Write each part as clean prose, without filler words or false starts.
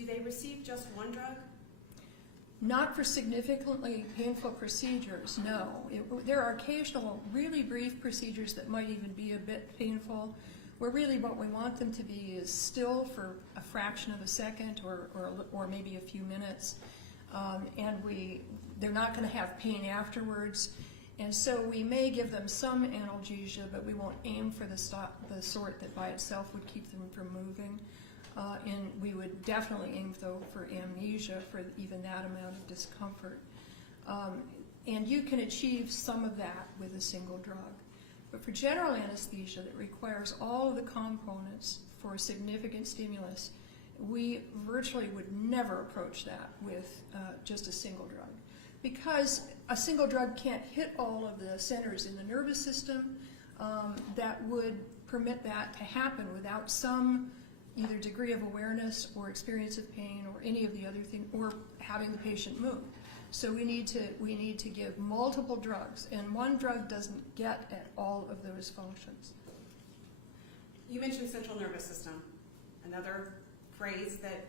do they receive just one drug? Not for significantly painful procedures, no. There are occasional really brief procedures that might even be a bit painful, where really what we want them to be is still for a fraction of a second or maybe a few minutes. They're not going to have pain afterwards. And so we may give them some analgesia, but we won't aim for the sort that by itself would keep them from moving. And we would definitely aim, though, for amnesia, for even that amount of discomfort. And you can achieve some of that with a single drug. But for general anesthesia that requires all of the components for significant stimulus, we virtually would never approach that with just a single drug. Because a single drug can't hit all of the centers in the nervous system that would permit that to happen without some either degree of awareness or experience of pain or any of the other things, or having the patient move. So we need to give multiple drugs, and one drug doesn't get at all of those functions. You mentioned central nervous system, another phrase that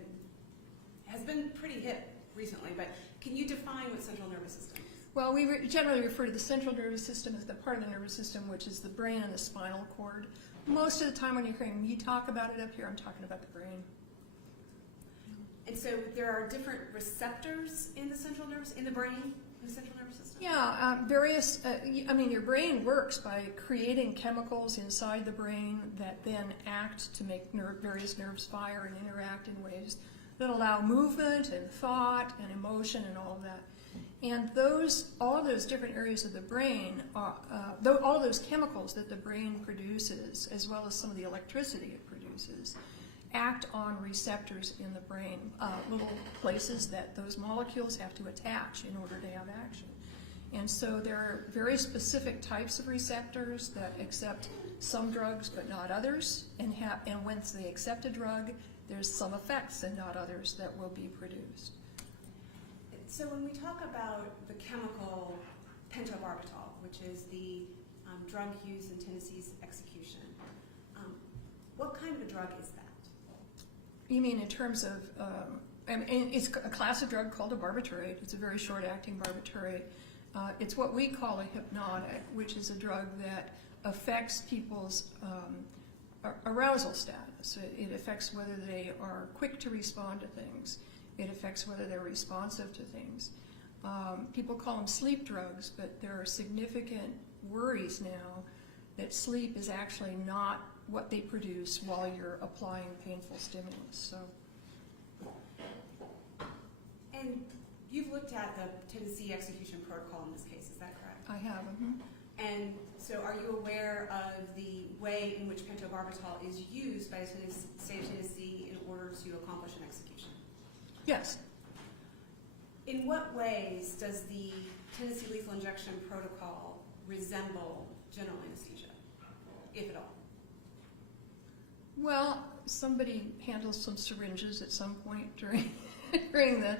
has been pretty hip recently, but can you define what central nervous system is? Well, we generally refer to the central nervous system as the part of the nervous system which is the brain and the spinal cord. Most of the time when you're hearing me talk about it up here, I'm talking about the brain. And so there are different receptors in the central nervous, in the brain, in the central nervous system? Yeah, your brain works by creating chemicals inside the brain that then act to make various nerves fire and interact in ways that allow movement and thought and emotion and all of that. And all of those different areas of the brain, all those chemicals that the brain produces, as well as some of the electricity it produces, act on receptors in the brain, little places that those molecules have to attach in order to have action. And so there are very specific types of receptors that accept some drugs but not others, and once they accept a drug, there's some effects and not others that will be produced. So when we talk about the chemical pentobarbital, which is the drug used in Tennessee's execution, what kind of a drug is that? You mean in terms of, it's a class of drug called a barbiturate. It's a very short-acting barbiturate. It's what we call a hypnotic, which is a drug that affects people's arousal status. It affects whether they are quick to respond to things. It affects whether they're responsive to things. People call them sleep drugs, but there are significant worries now that sleep is actually not what they produce while you're applying painful stimulus. So. And you've looked at the Tennessee execution protocol in this case, is that correct? I have. Mm-hmm. And so are you aware of the way in which pentobarbital is used by the state of Tennessee in order to accomplish an execution? Yes. In what ways does the Tennessee lethal injection protocol resemble general anesthesia, if at all? Well, somebody handles some syringes at some point during the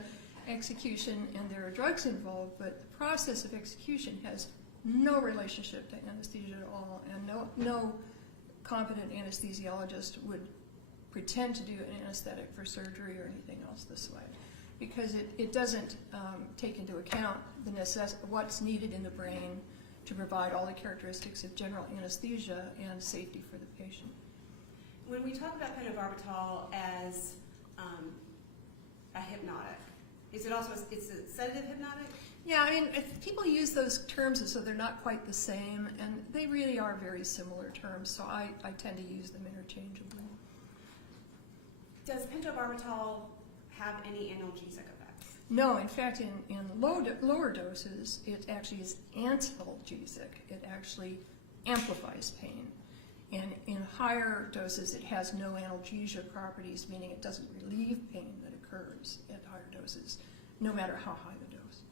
execution, and there are drugs involved, but the process of execution has no relationship to anesthesia at all, and no competent anesthesiologist would pretend to do an anesthetic for surgery or anything else this way, because it doesn't take into account what's needed in the brain to provide all the characteristics of general anesthesia and safety for the patient. When we talk about pentobarbital as a hypnotic, is it also it's a sedative hypnotic? Yeah, I mean, people use those terms as though they're not quite the same, and they really are very similar terms, so I tend to use them interchangeably. Does pentobarbital have any analgesic effects? No, in fact, in lower doses, it actually is analgesic. It actually amplifies pain. And in higher doses, it has no analgesia properties, meaning it doesn't relieve pain that occurs at higher doses, no matter how high the dose.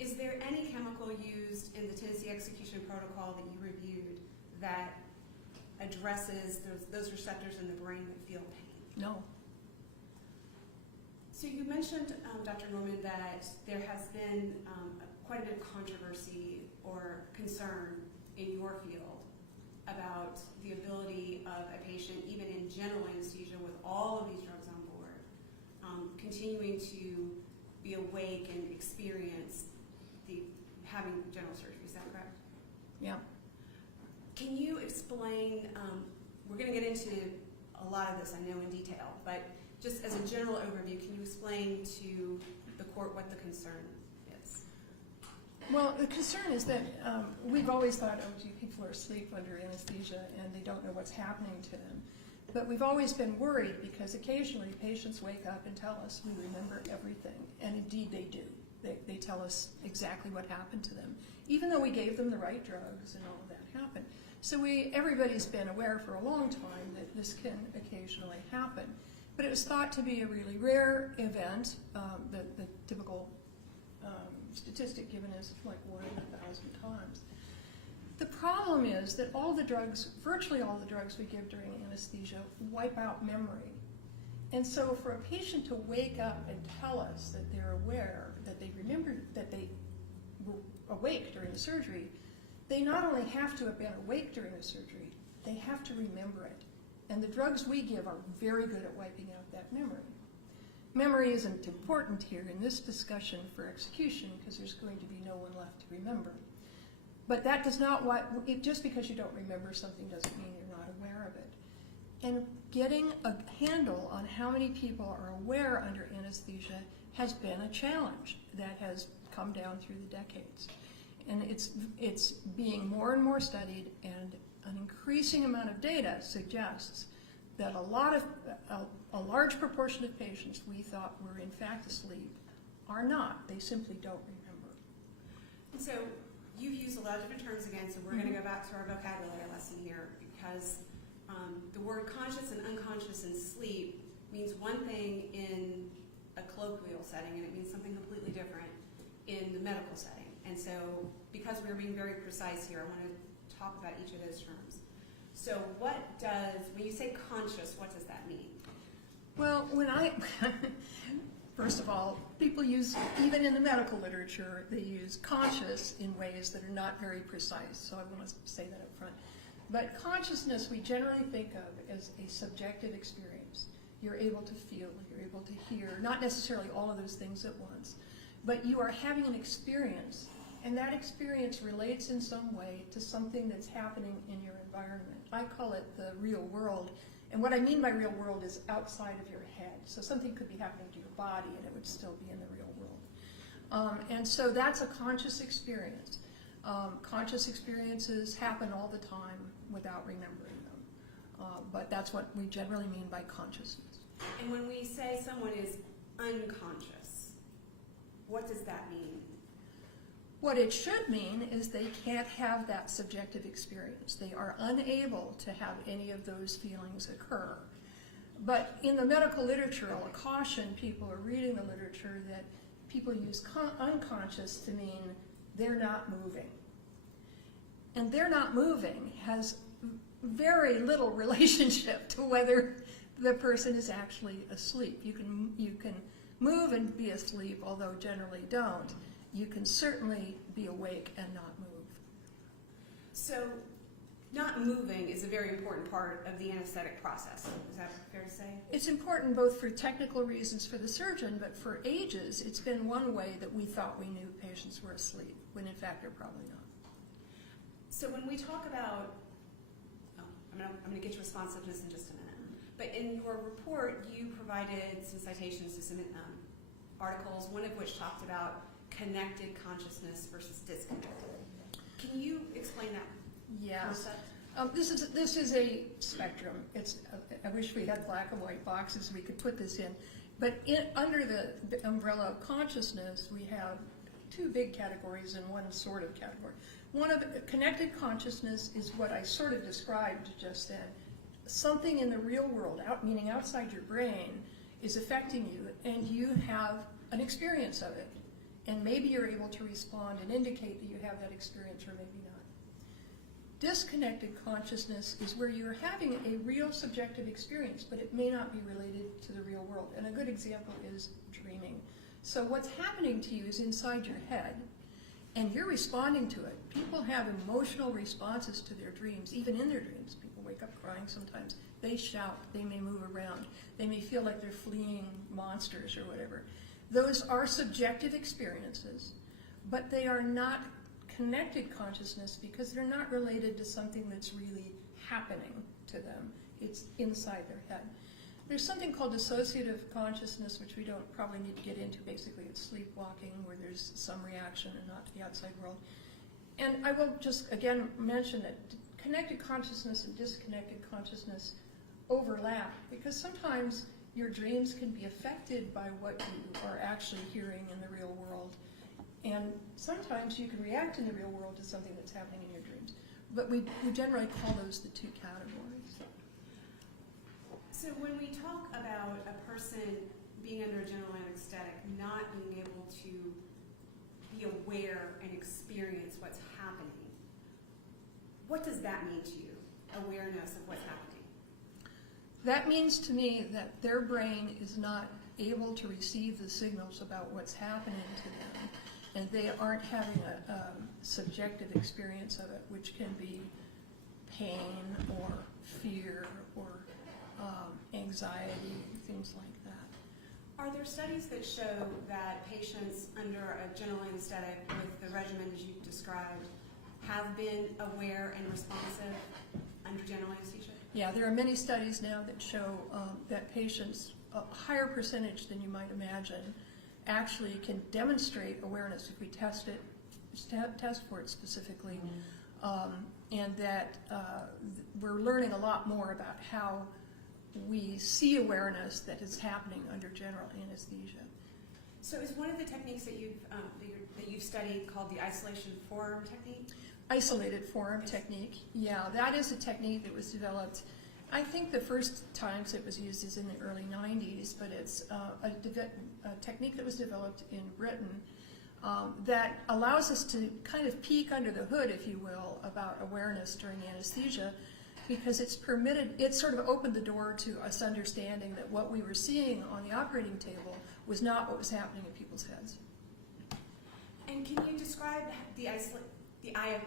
Is there any chemical used in the Tennessee execution protocol that you reviewed that addresses those receptors in the brain that feel pain? No. So you mentioned, Dr. Norman, that there has been quite a bit of controversy or concern in your field about the ability of a patient, even in general anesthesia with all of these drugs on board. Can continuing to be awake and experience having general surgery. Is that correct? Yeah. Can you explain, we're going to get into a lot of this, I know, in detail, but just as a general overview, can you explain to the court what the concern is? Well, the concern is that we've always thought, oh, gee, people are asleep under anesthesia and they don't know what's happening to them. But we've always been worried because occasionally patients wake up and tell us we remember everything, and indeed they do. They tell us exactly what happened to them, even though we gave them the right drugs and all of that happened. So everybody's been aware for a long time that this can occasionally happen. But it was thought to be a really rare event. The typical statistic given is like 1 in 1,000 times. The problem is that virtually all the drugs we give during anesthesia wipe out memory. And so for a patient to wake up and tell us that they're aware, that they remember that they were awake during the surgery, they not only have to have been awake during the surgery, they have to remember it. And the drugs we give are very good at wiping out that memory. Memory isn't important here in this discussion for execution because there's going to be no one left to remember. But that does not, just because you don't remember something doesn't mean you're not aware of it. And getting a handle on how many people are aware under anesthesia has been a challenge that has come down through the decades. And it's being more and more studied, and an increasing amount of data suggests that a large proportion of patients we thought were in fact asleep are not. They simply don't remember. And so you've used a lot of different terms again, so we're going to go back to our vocabulary lesson here, because the word conscious and unconscious in sleep means one thing in a colloquial setting, and it means something completely different in the medical setting. And so because we're being very precise here, I want to talk about each of those terms. So when you say conscious, what does that mean? Well, first of all, people use, even in the medical literature, they use conscious in ways that are not very precise, so I want to say that up front. But consciousness we generally think of as a subjective experience. You're able to feel, you're able to hear, not necessarily all of those things at once, but you are having an experience, and that experience relates in some way to something that's happening in your environment. I call it the real world, and what I mean by real world is outside of your head. So something could be happening to your body and it would still be in the real world. And so that's a conscious experience. Conscious experiences happen all the time without remembering them. But that's what we generally mean by consciousness. And when we say someone is unconscious, what does that mean? What it should mean is they can't have that subjective experience. They are unable to have any of those feelings occur. But in the medical literature, I'll caution people who are reading the literature that people use unconscious to mean they're not moving. And they're not moving has very little relationship to whether the person is actually asleep. You can move and be asleep, although generally don't. You can certainly be awake and not move. So not moving is a very important part of the anesthetic process. Is that fair to say? It's important both for technical reasons for the surgeon, but for ages, it's been one way that we thought we knew patients were asleep, when in fact they're probably not. So when we talk about, I'm going to get to responsiveness in just a minute, but in your report you provided some citations to some articles, one of which talked about connected consciousness versus disconnected. Can you explain that concept? This is a spectrum. I wish we had black and white boxes we could put this in. But under the umbrella of consciousness, we have two big categories and one sort of category. One of connected consciousness is what I sort of described just then. Something in the real world, meaning outside your brain, is affecting you, and you have an experience of it. And maybe you're able to respond and indicate that you have that experience, or maybe not. Disconnected consciousness is where you're having a real subjective experience, but it may not be related to the real world. And a good example is dreaming. So what's happening to you is inside your head, and you're responding to it. People have emotional responses to their dreams, even in their dreams. People wake up crying sometimes. they shout, they may move around, they may feel like they're fleeing monsters or whatever. Those are subjective experiences, but they are not connected consciousness because they're not related to something that's really happening to them. It's inside their head. There's something called dissociative consciousness, which we don't probably need to get into. Basically, it's sleepwalking, where there's some reaction and not to the outside world. And I will just, again, mention that connected consciousness and disconnected consciousness overlap, because sometimes your dreams can be affected by what you are actually hearing in the real world. And sometimes you can react in the real world to something that's happening in your dreams. But we generally call those the two categories. So when we talk about a person being under a general anesthetic, not being able to be aware and experience what's happening, what does that mean to you, awareness of what's happening? That means to me that their brain is not able to receive the signals about what's happening to them, and they aren't having a subjective experience of it, which can be pain or fear or anxiety, things like that. Are there studies that show that patients under a general anesthetic with the regimen as you've described have been aware and responsive under general anesthesia? Yeah, there are many studies now that show that patients, a higher percentage than you might imagine, actually can demonstrate awareness if we test for it specifically, and that we're learning a lot more about how we see awareness that is happening under general anesthesia. So is one of the techniques that you've studied called the isolation forearm technique? Isolated forearm technique, yeah, that is a technique that was developed. I think the first times it was used is in the early 90s, but it's a technique that was developed in Britain that allows us to kind of peek under the hood, if you will, about awareness during anesthesia, because it's sort of opened the door to us understanding that what we were seeing on the operating table was not what was happening in people's heads. And can you describe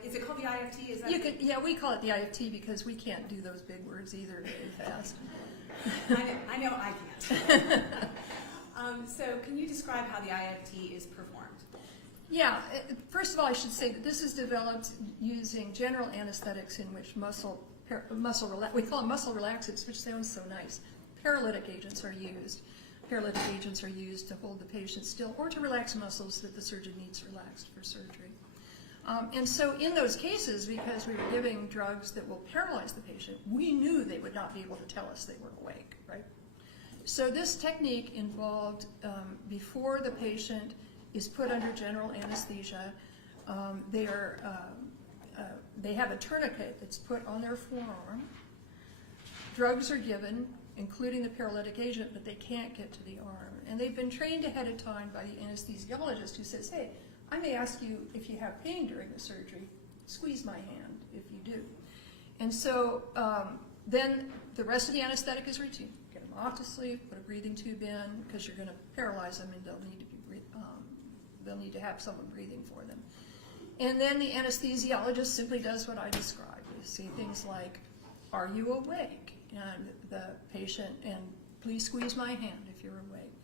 is it called the IFT? Is that Yeah, we call it the IFT because we can't do those big words either very fast. I know I can't. So can you describe how the IFT is performed? Yeah, first of all, I should say that this is developed using general anesthetics in which we call them muscle relaxants, which sounds so nice. Paralytic agents are used. Paralytic agents are used to hold the patient still or to relax muscles that the surgeon needs relaxed for surgery. And so in those cases, because we were giving drugs that will paralyze the patient, we knew they would not be able to tell us they were awake, right? So this technique involved, before the patient is put under general anesthesia, they have a tourniquet that's put on their forearm. Drugs are given, including the paralytic agent, but they can't get to the arm. And they've been trained ahead of time by the anesthesiologist who says, hey, I may ask you if you have pain during the surgery, squeeze my hand if you do. And so then the rest of the anesthetic is routine. Get them off to sleep, put a breathing tube in, because you're going to paralyze them and they'll need to have someone breathing for them. And then the anesthesiologist simply does what I described. You see things like, are you awake? And the patient, and please squeeze my hand if you're awake.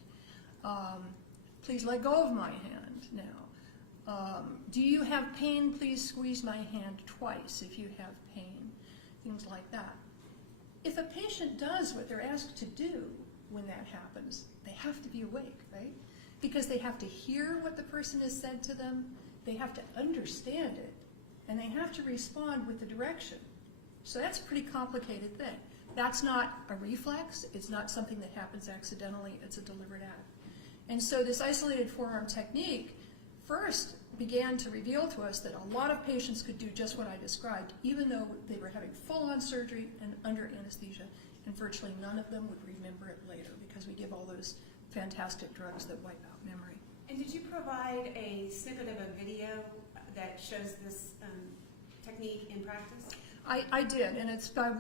Please let go of my hand now. Do you have pain? Please squeeze my hand twice if you have pain. Things like that. If a patient does what they're asked to do when that happens, they have to be awake, right? Because they have to hear what the person has said to them, they have to understand it, and they have to respond with the direction. So that's a pretty complicated thing. That's not a reflex, it's not something that happens accidentally, it's a deliberate act. And so this isolated forearm technique first began to reveal to us that a lot of patients could do just what I described, even though they were having full-on surgery and under anesthesia, and virtually none of them would remember it later because we give all those fantastic drugs that wipe out memory. And did you provide a snippet of a video that shows this technique in practice? I did, and it's by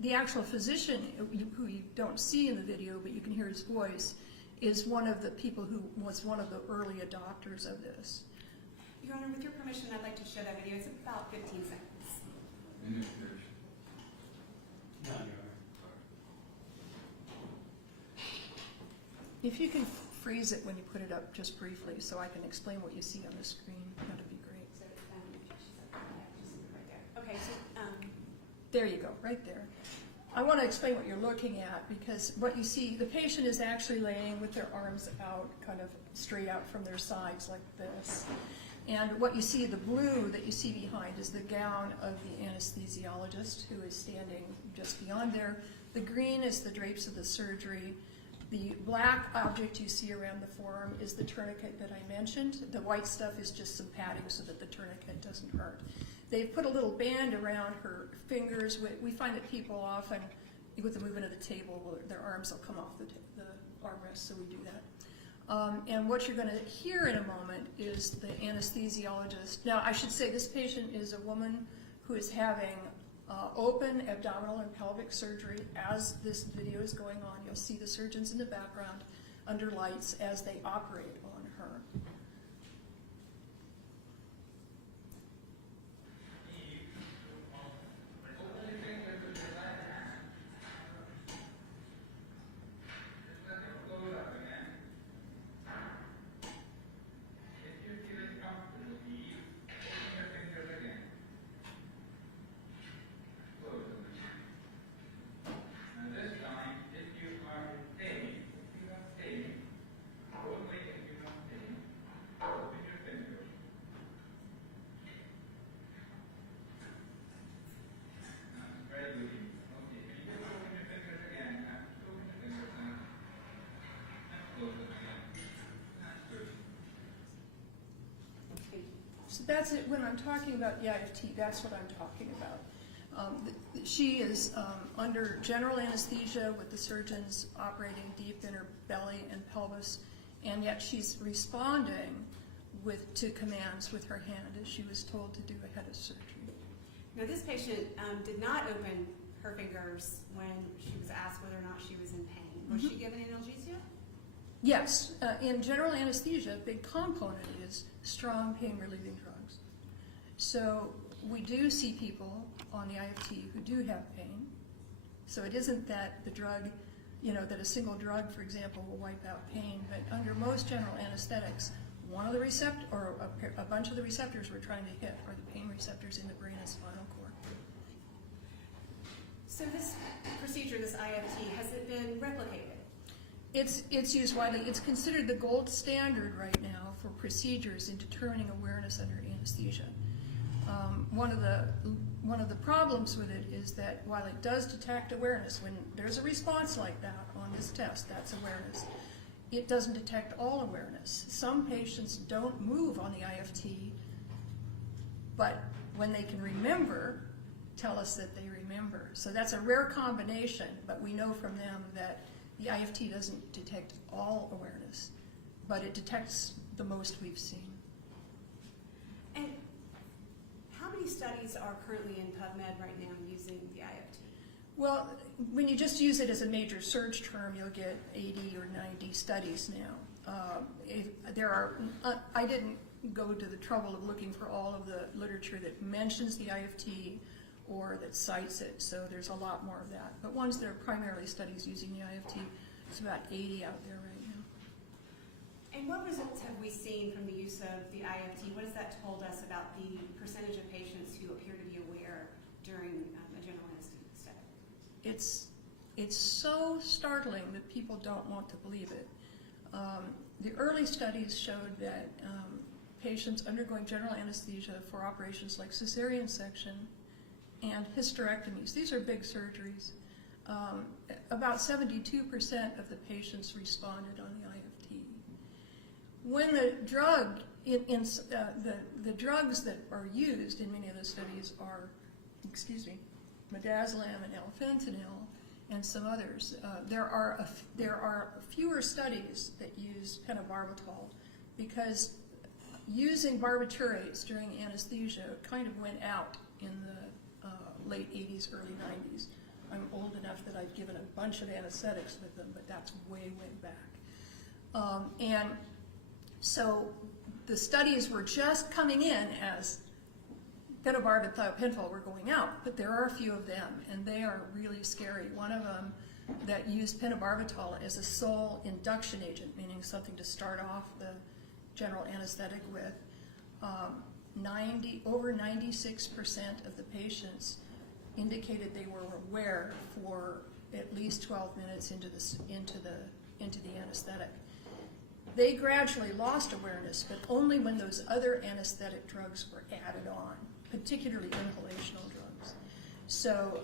the actual physician who you don't see in the video, but you can hear his voice, is one of the people who was one of the early adopters of this. Your Honor, with your permission, I'd like to show that video. It's about 15 seconds. No, Your Honor. If you can freeze it when you put it up just briefly so I can explain what you see on the screen, that'd be great. So, she's up there. Just right there. Okay, so, There you go, right there. I want to explain what you're looking at because what you see, the patient is actually laying with their arms out, kind of straight out from their sides like this. And what you see, the blue that you see behind is the gown of the anesthesiologist who is standing just beyond there. The green is the drapes of the surgery. The black object you see around the forearm is the tourniquet that I mentioned. The white stuff is just some padding so that the tourniquet doesn't hurt. They've put a little band around her fingers. We find that people often, with the movement of the table, their arms will come off the armrest, so we do that. And what you're going to hear in a moment is the anesthesiologist. Now, I should say this patient is a woman who is having open abdominal and pelvic surgery. As this video is going on, you'll see the surgeons in the background under lights as they operate on her. So that's it. When I'm talking about the IFT, that's what I'm talking about. She is under general anesthesia with the surgeons operating deep in her belly and pelvis, and yet she's responding to commands with her hand as she was told to do ahead of surgery. now this patient did not open her fingers when she was asked whether or not she was in pain. Was she given analgesia? Yes, in general anesthesia, a big component is strong pain-relieving drugs. So we do see people on the IFT who do have pain. So it isn't that the drug, that a single drug, for example, will wipe out pain, but under most general anesthetics, one of the a bunch of the receptors we're trying to hit are the pain receptors in the brain and spinal cord. So this procedure, this IFT, has it been replicated? It's used widely. It's considered the gold standard right now for procedures in determining awareness under anesthesia. One of the problems with it is that while it does detect awareness, when there's a response like that on this test, that's awareness, it doesn't detect all awareness. Some patients don't move on the IFT, but when they can remember, tell us that they remember. So that's a rare combination, but we know from them that the IFT doesn't detect all awareness, but it detects the most we've seen. And how many studies are currently in PubMed right now using the IFT? Well, when you just use it as a major search term, you'll get 80 or 90 studies now. I didn't go to the trouble of looking for all of the literature that mentions the IFT or that cites it, so there's a lot more of that. But ones that are primarily studies using the IFT, it's about 80 out there right now. And what results have we seen from the use of the IFT? What has that told us about the percentage of patients who appear to be aware during a general anesthesia study? It's so startling that people don't want to believe it. The early studies showed that patients undergoing general anesthesia for operations like cesarean section and hysterectomies, these are big surgeries, about 72% of the patients responded on the IFT. When the drug, the drugs that are used in many of the studies are, midazolam and elafentanil and some others. There are fewer studies that use pentobarbital because using barbiturates during anesthesia kind of went out in the late 80s, early 90s. I'm old enough that I've given a bunch of anesthetics with them, but that's way, way back. And so the studies were just coming in as pentobarbital, thiopentol were going out, but there are a few of them, and they are really scary. One of them that used pentobarbital as a sole induction agent, meaning something to start off the general anesthetic with. Over 96% of the patients indicated they were aware for at least 12 minutes into the anesthetic. They gradually lost awareness, but only when those other anesthetic drugs were added on, particularly inhalational drugs. So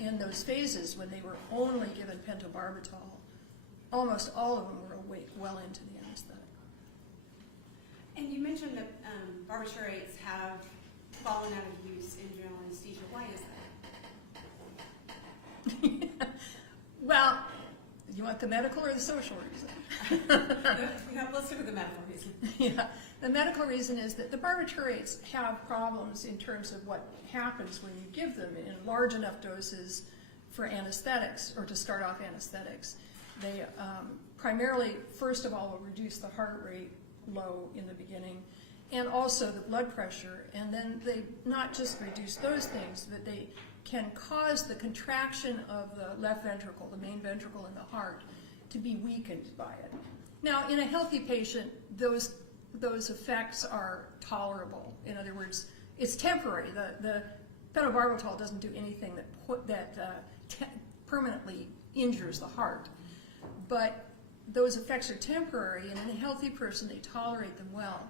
in those phases when they were only given pentobarbital, almost all of them were awake well into the anesthetic. And you mentioned that barbiturates have fallen out of use in general anesthesia. Why is that? Well, you want the medical or the social reason? Let's look at the medical reason. Yeah, the medical reason is that the barbiturates have problems in terms of what happens when you give them in large enough doses for anesthetics or to start off anesthetics. They primarily, first of all, will reduce the heart rate low in the beginning and also the blood pressure, and then they not just reduce those things, but they can cause the contraction of the left ventricle, the main ventricle in the heart, to be weakened by it. Now, in a healthy patient, those effects are tolerable. In other words, it's temporary. The pentobarbital doesn't do anything that permanently injures the heart. But those effects are temporary, and in a healthy person, they tolerate them well.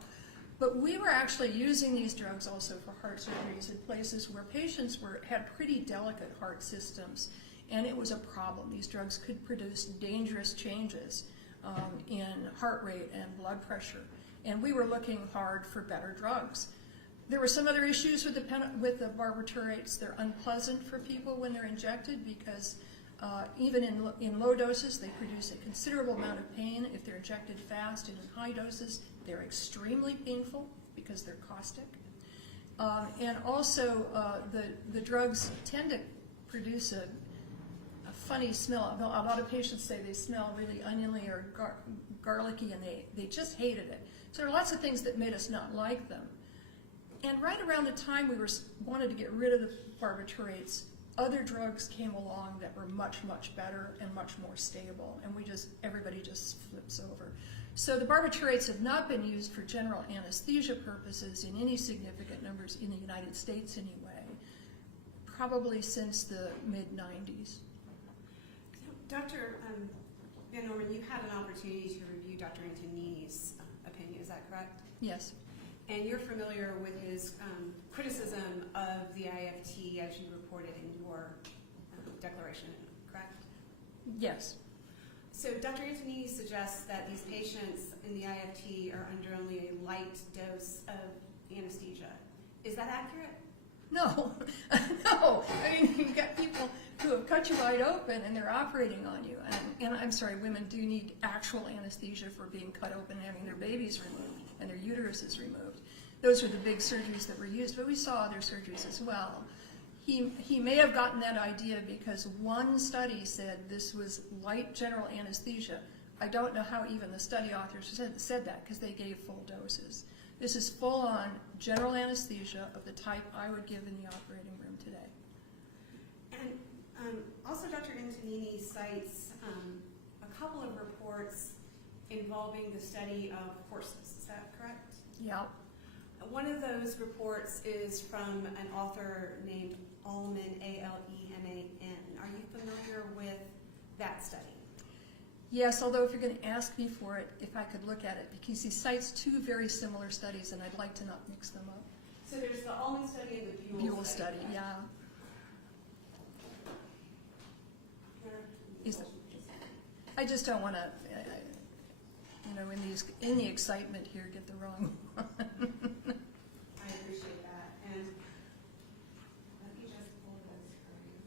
But we were actually using these drugs also for heart surgeries in places where patients had pretty delicate heart systems, and it was a problem. These drugs could produce dangerous changes in heart rate and blood pressure, and we were looking hard for better drugs. There were some other issues with the barbiturates. They're unpleasant for people when they're injected because even in low doses, they produce a considerable amount of pain if they're injected fast, and in high doses, they're extremely painful because they're caustic. And also, the drugs tend to produce a funny smell. A lot of patients say they smell really oniony or garlicky, and they just hated it. So there are lots of things that made us not like them. And right around the time we wanted to get rid of the barbiturates, other drugs came along that were much, much better and much more stable, and everybody just flips over. So the barbiturates have not been used for general anesthesia purposes in any significant numbers in the United States anyway, probably since the mid-90s. Dr. Van Norman, you had an opportunity to review Dr. Antonini's opinion, is that correct? Yes. And you're familiar with his criticism of the IFT as you reported in your declaration, correct? Yes. So Dr. Antonini suggests that these patients in the IFT are under only a light dose of anesthesia. Is that accurate? No, no. I mean, you've got people who have cut you wide open and they're operating on you. And I'm sorry, women do need actual anesthesia for being cut open and having their babies removed and their uteruses removed. Those were the big surgeries that were used, but we saw other surgeries as well. He may have gotten that idea because one study said this was light general anesthesia. I don't know how even the study authors said that because they gave full doses. This is full-on general anesthesia of the type I would give in the operating room today. And also Dr. Antonini cites a couple of reports involving the study of horses. Is that correct? Yeah. One of those reports is from an author named Aleman, A-L-E-M-A-N. Are you familiar with that study? Yes, although if you're going to ask me for it, if I could look at it, because he cites two very similar studies, and I'd like to not mix them up. So there's the Aleman study and the Buell study, yeah. I just don't want to, in the excitement here, get the wrong one. I appreciate that. And let me just pull this for you.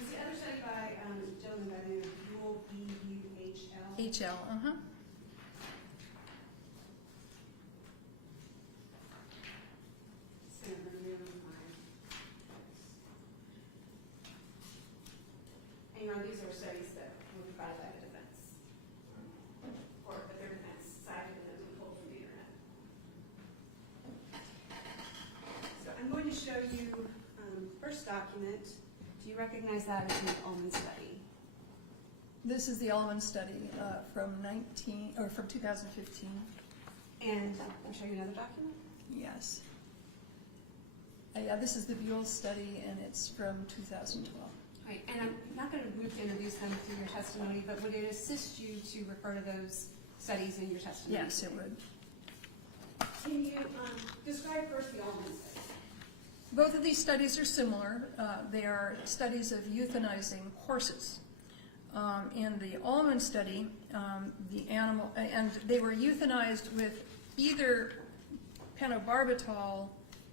It's the other study by a gentleman by the name of Buell, B-U-H-L. HL, document. Do you recognize that as the Ullman study? This is the Ullman study from 2015. And I'll show you another document. Yes. Yeah, this is the Buell study, and it's from 2012. Right, and I'm not going to move to introduce them through your testimony, but would it assist you to refer to those studies in your testimony? Yes, it would. Can you describe first the Ullman study? Both of these studies are similar. They are studies of euthanizing horses. In the Ullman study, the animal, and they were euthanized with either pentobarbital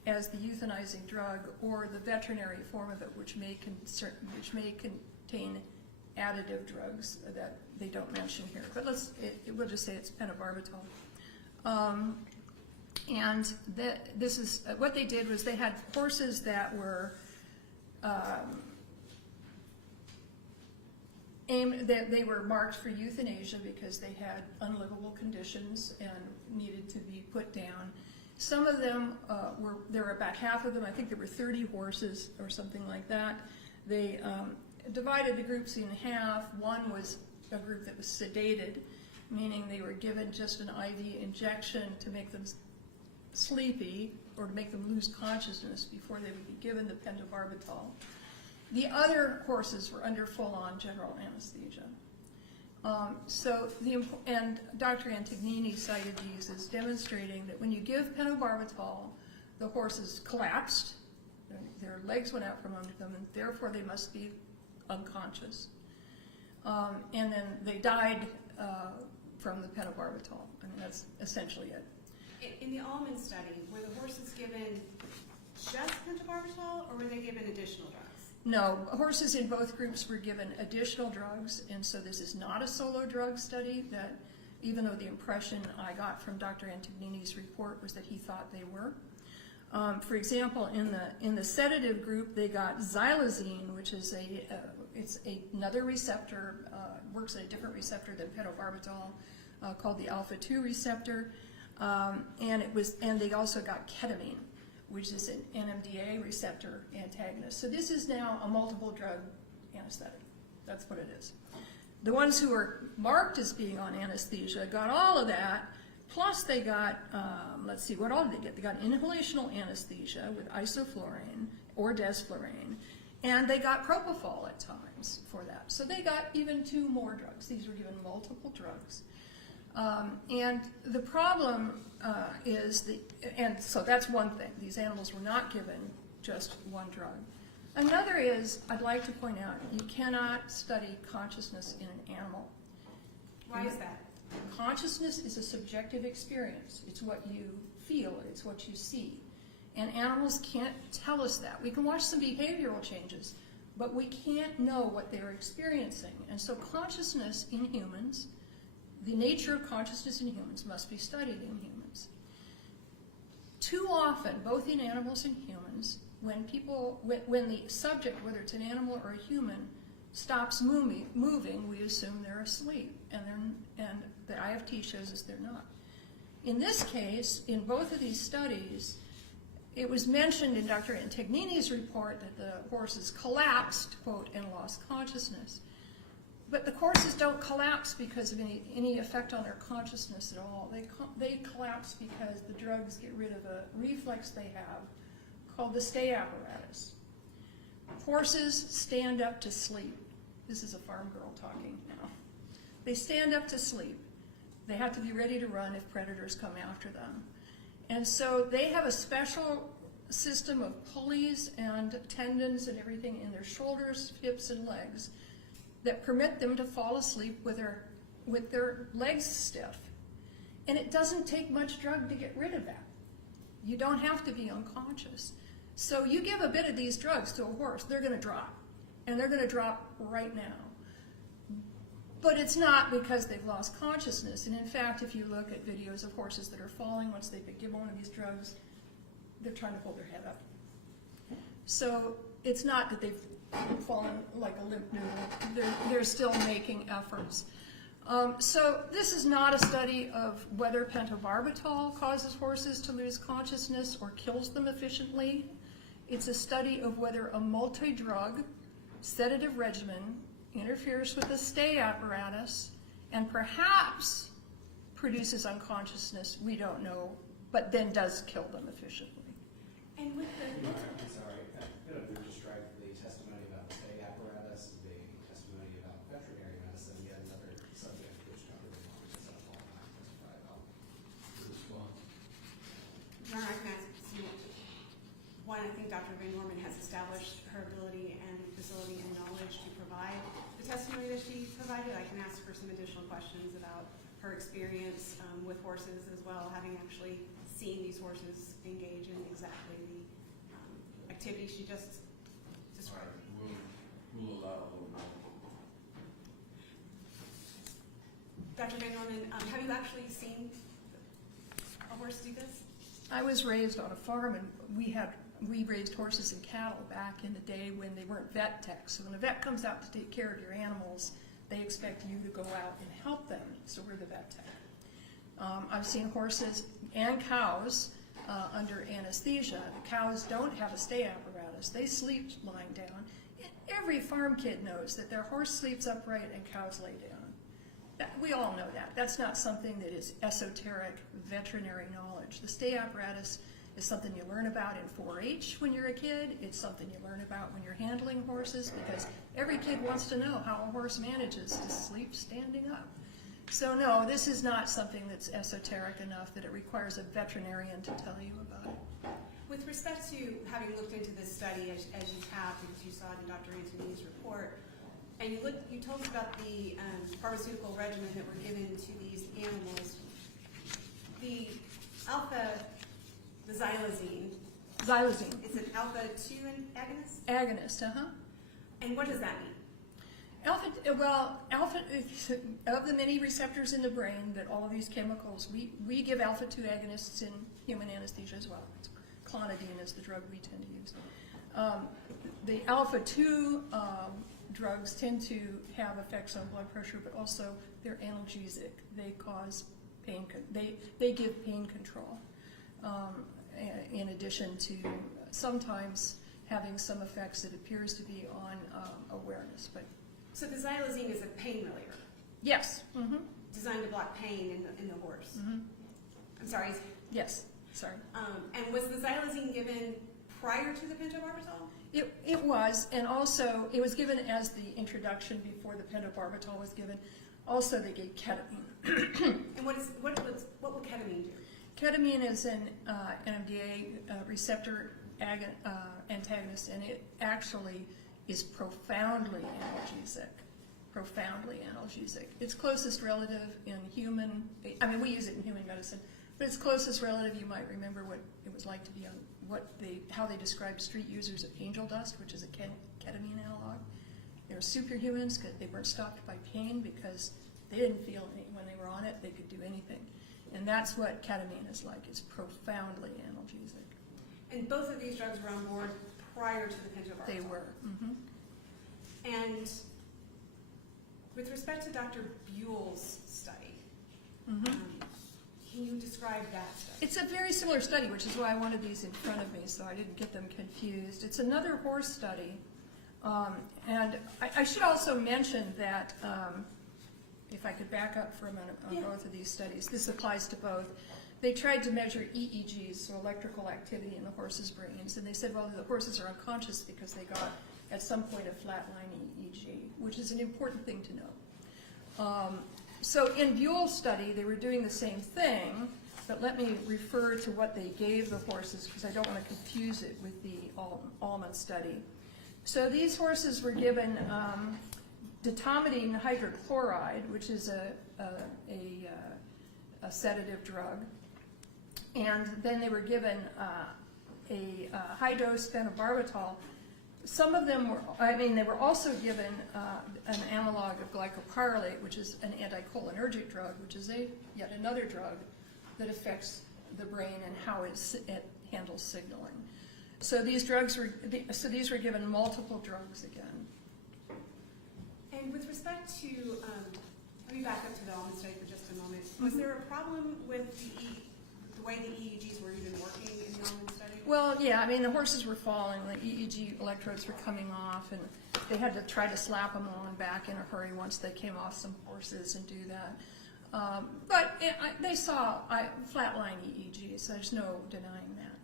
as the euthanizing drug, or the veterinary form of it, which may contain additive drugs that they don't mention here. But we'll just say it's pentobarbital. And this is what they did was they had horses that were they were marked for euthanasia because they had unlivable conditions and needed to be put down. Some of them there were about half of them, I think there were 30 horses or something like that. They divided the groups in half. One was a group that was sedated, meaning they were given just an IV injection to make them sleepy or to make them lose consciousness before they would be given the pentobarbital. The other horses were under full-on general anesthesia. And Dr. Antognini cited these as demonstrating that when you give pentobarbital, the horses collapsed, their legs went out from under them, and therefore they must be unconscious. And then they died from the pentobarbital. I mean, that's essentially it. In the Ullman study, were the horses given just pentobarbital, or were they given additional drugs? No, horses in both groups were given additional drugs, and so this is not a solo drug study, that even though the impression I got from Dr. Antognini's report was that he thought they were. For example, in the sedative group, they got xylazine, which is another receptor, works at a different receptor than pentobarbital, called the alpha-2 receptor, and they also got ketamine, which is an NMDA receptor antagonist. So this is now a multiple drug anesthetic. That's what it is. The ones who were marked as being on anesthesia got all of that, plus they got, let's see, what all did they get? They got inhalational anesthesia with isoflurane or desflurane, and they got propofol at times for that. So they got even 2 more drugs. These were given multiple drugs. And the problem and so that's one thing. These animals were not given just one drug. Another is, I'd like to point out, you cannot study consciousness in an animal. Why is that? Consciousness is a subjective experience. It's what you feel, it's what you see. And animals can't tell us that. We can watch some behavioral changes, but we can't know what they're experiencing. And so consciousness in humans, the nature of consciousness in humans must be studied in humans. Too often, both in animals and humans, when the subject, whether it's an animal or a human, stops moving, we assume they're asleep, and the IFT shows us they're not. In this case, in both of these studies, it was mentioned in Dr. Antognini's report that the horses collapsed, quote, and lost consciousness. But the horses don't collapse because of any effect on their consciousness at all. They collapse because the drugs get rid of a reflex they have called the stay apparatus. Horses stand up to sleep. This is a farm girl talking now. They stand up to sleep. They have to be ready to run if predators come after them. And so they have a special system of pulleys and tendons and everything in their shoulders, hips, and legs that permit them to fall asleep with their legs stiff. And it doesn't take much drug to get rid of that. You don't have to be unconscious. So you give a bit of these drugs to a horse, they're going to drop. And they're going to drop right now. But it's not because they've lost consciousness. And in fact, if you look at videos of horses that are falling, once they give one of these drugs, they're trying to hold their head up. So it's not that they've fallen like a limp noodle. They're still making efforts. So this is not a study of whether pentobarbital causes horses to lose consciousness or kills them efficiently. It's a study of whether a multi-drug sedative regimen interferes with the stay apparatus and perhaps produces unconsciousness, we don't know, but then does kill them efficiently. And with the I'm sorry, a bit of weird to strike the testimony about the stay apparatus, the testimony about veterinary medicine, yet another subject which Dr. Byron has all the time testify about. Your Honor, I can ask you, one, I think Dr. Van Norman has established her ability and facility and knowledge to provide the testimony that she provided. I can ask her some additional questions about her experience with horses as well, having actually seen these horses engage in exactly the activity she just described. We'll allow a little more. Dr. Van Norman, have you actually seen a horse do this? I was raised on a farm, and we raised horses and cattle back in the day when they weren't vet techs. So when a vet comes out to take care of your animals, they expect you to go out and help them. So we're the vet tech. I've seen horses and cows under anesthesia. The cows don't have a stay apparatus. They sleep lying down. Every farm kid knows that their horse sleeps upright and cows lay down. We all know that. That's not something that is esoteric veterinary knowledge. The stay apparatus is something you learn about in 4-H when you're a kid. It's something you learn about when you're handling horses, because every kid wants to know how a horse manages to sleep standing up. So no, this is not something that's esoteric enough that it requires a veterinarian to tell you about it. With respect to having looked into this study as you have, because you saw it in Dr. Antoni's report, and you told us about the pharmaceutical regimen that were given to these animals. The the xylazine. Xylazine. It's an alpha-2 agonist? Agonist, And what does that mean? Alpha, of the many receptors in the brain that all of these chemicals, we give alpha-2 agonists in human anesthesia as well. Clonidine is the drug we tend to use. The alpha-2 drugs tend to have effects on blood pressure, but also they're analgesic. They cause pain. They give pain control, in addition to sometimes having some effects that appears to be on awareness. But So the xylazine is a pain reliever? yes. Mm-hmm. Designed to block pain in the horse? Mm-hmm. I'm sorry. Yes. Sorry. And was the xylazine given prior to the pentobarbital? It was, and also it was given as the introduction before the pentobarbital was given. Also, they gave ketamine. And what will ketamine do? Ketamine is an NMDA receptor antagonist, and it actually is profoundly analgesic. Profoundly analgesic. Its closest relative in human, I mean, we use it in human medicine, but its closest relative, you might remember what it was like to be on how they described street users of angel dust, which is a ketamine analog. They were superhumans because they weren't stopped by pain because they didn't feel any, when they were on it, they could do anything. And that's what ketamine is like. It's profoundly analgesic. And both of these drugs were on board prior to the pentobarbital? They were. Mm-hmm. And with respect to Dr. Buell's study, Mm-hmm. Can you describe that study? It's a very similar study, which is why I wanted these in front of me so I didn't get them confused. It's another horse study. And I should also mention that, if I could back up for a minute on both of these studies, this applies to both. They tried to measure EEGs, so electrical activity in the horses' brains, and they said, well, the horses are unconscious because they got, at some point, a flatline EEG, which is an important thing to know. So in Buell's study, they were doing the same thing, but let me refer to what they gave the horses because I don't want to confuse it with the Allman study. So these horses were given ditomidine hydrochloride, which is a sedative drug, and then they were given a high-dose phenobarbital. Some of them were, they were also given an analog of glycopyrrolate, which is an anticholinergic drug, which is yet another drug that affects the brain and how it handles signaling. So these were given multiple drugs again. And with respect to, let me back up to the Allman study for just a moment. Was there a problem with the way the EEGs were even working in the Allman study? Well, yeah, I mean, the horses were falling, the EEG electrodes were coming off, and they had to try to slap them on back in a hurry once they came off some horses and do that. They saw flatline EEG, so there's no denying that.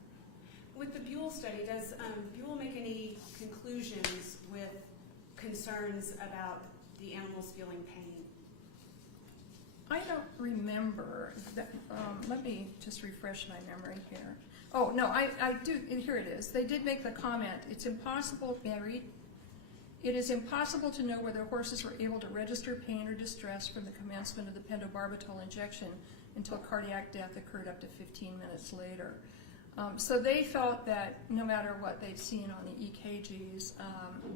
With the Buell study, does Buell make any conclusions with concerns about the animals feeling pain? I don't remember that. Let me just refresh my memory here. Oh, no, I do. Here it is. They did make the comment, it's impossible, may I read? It is impossible to know whether horses were able to register pain or distress from the commencement of the pentobarbital injection until cardiac death occurred up to 15 minutes later. So they felt that no matter what they'd seen on the EKGs,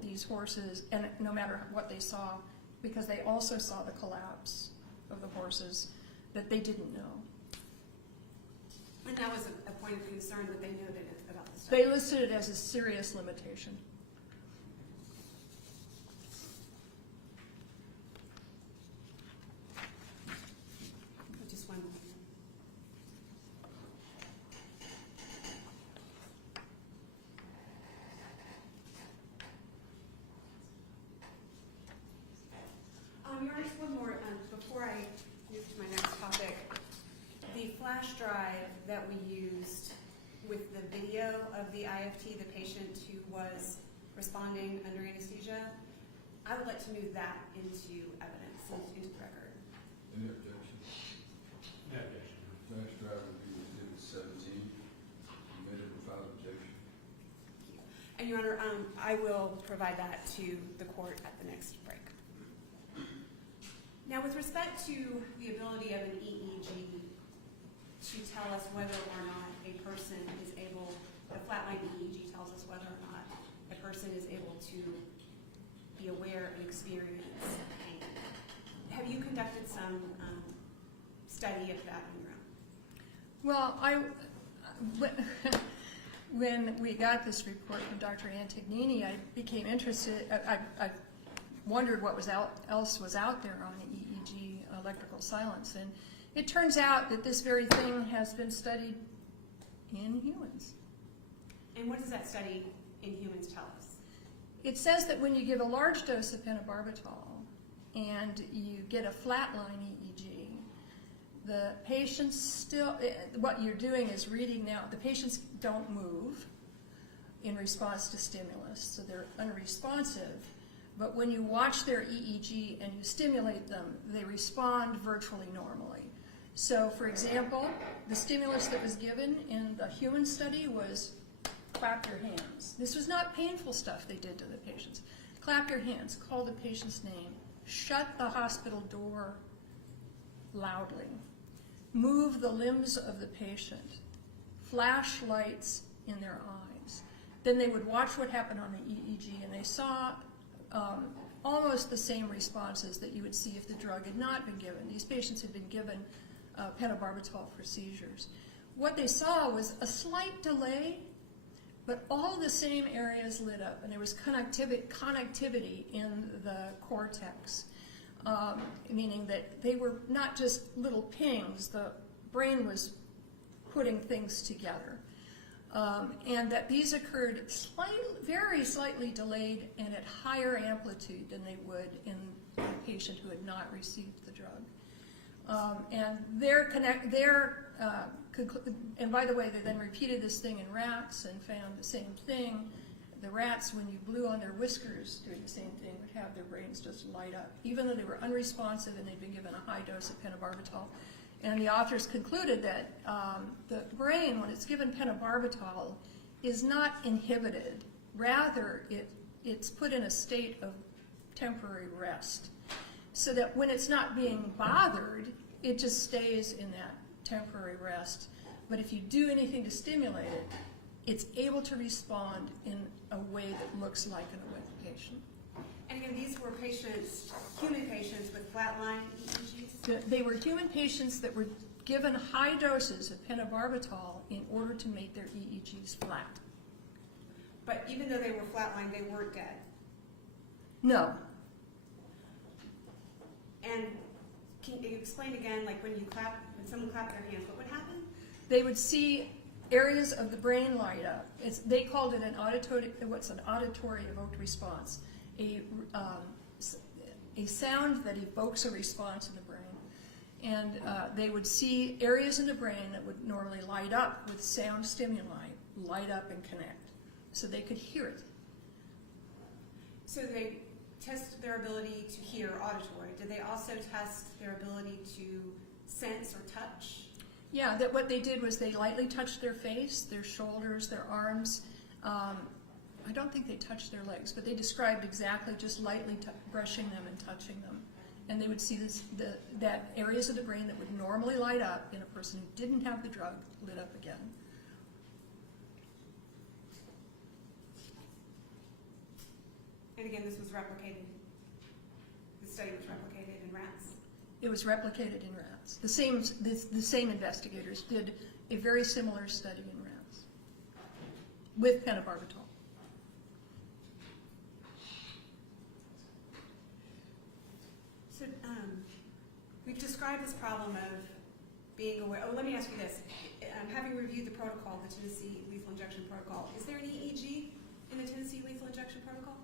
these horses, and no matter what they saw, because they also saw the collapse of the horses, that they didn't know. And that was a point of concern that they noted about the study. They listed it as a serious limitation. Just one moment. Your Honor, just one more before I move to my next topic. The flash drive that we used with the video of the IFT, the patient who was responding under anesthesia, I would like to move that into evidence, into the record. Any objection? No objection. Flash drive will be Exhibit 17, submitted without objection. And Your Honor, I will provide that to the court at the next break. Now, with respect to the ability of an EEG to tell us whether or not a person is able, the flatline EEG tells us whether or not a person is able to be aware and experience pain. Have you conducted some study of that on your own? Well, when we got this report from Dr. Antognini, I became interested. I wondered what else was out there on EEG electrical silence, and it turns out that this very thing has been studied in humans. And what does that study in humans tell us? It says that when you give a large dose of pentobarbital and you get a flatline EEG, the patients still, what you're doing is reading now, the patients don't move in response to stimulus, so they're unresponsive. But when you watch their EEG and you stimulate them, they respond virtually normally. So, for example, the stimulus that was given in the human study was clap your hands. This was not painful stuff they did to the patients. Clap your hands, call the patient's name, shut the hospital door loudly, move the limbs of the patient, flash lights in their eyes. Then they would watch what happened on the EEG, and they saw almost the same responses that you would see if the drug had not been given. These patients had been given pentobarbital for seizures. What they saw was a slight delay, but all the same areas lit up, and there was connectivity in the cortex, meaning that they were not just little pings, the brain was putting things together. And that these occurred very slightly delayed and at higher amplitude than they would in a patient who had not received the drug. And by the way, they then repeated this thing in rats and found the same thing. The rats, when you blew on their whiskers doing the same thing, would have their brains just light up, even though they were unresponsive and they'd been given a high dose of pentobarbital. And the authors concluded that the brain, when it's given pentobarbital, is not inhibited. Rather, it's put in a state of temporary rest, so that when it's not being bothered, it just stays in that temporary rest. But if you do anything to stimulate it, it's able to respond in a way that looks like an awake patient. And again, these were patients, human patients with flatline EEGs? They were human patients that were given high doses of pentobarbital in order to make their EEGs flat. But even though they were flatline, they weren't dead. No. And can you explain again, like when someone clapped their hands, what would happen? They would see areas of the brain light up. They called it an auditory evoked response, a sound that evokes a response in the brain. And they would see areas in the brain that would normally light up with sound stimuli, light up and connect, so they could hear it. So they test their ability to hear auditory. Did they also test their ability to sense or touch? Yeah, what they did was they lightly touched their face, their shoulders, their arms. I don't think they touched their legs, but they described exactly just lightly brushing them and touching them. And they would see that areas of the brain that would normally light up in a person who didn't have the drug lit up again. And again, this was replicated. The study was replicated in rats. It was replicated in rats. The same investigators did a very similar study in rats with pentobarbital. So we've described this problem of being aware. Oh, let me ask you this. Having reviewed the protocol, the Tennessee lethal injection protocol, is there an EEG in the Tennessee lethal injection protocol?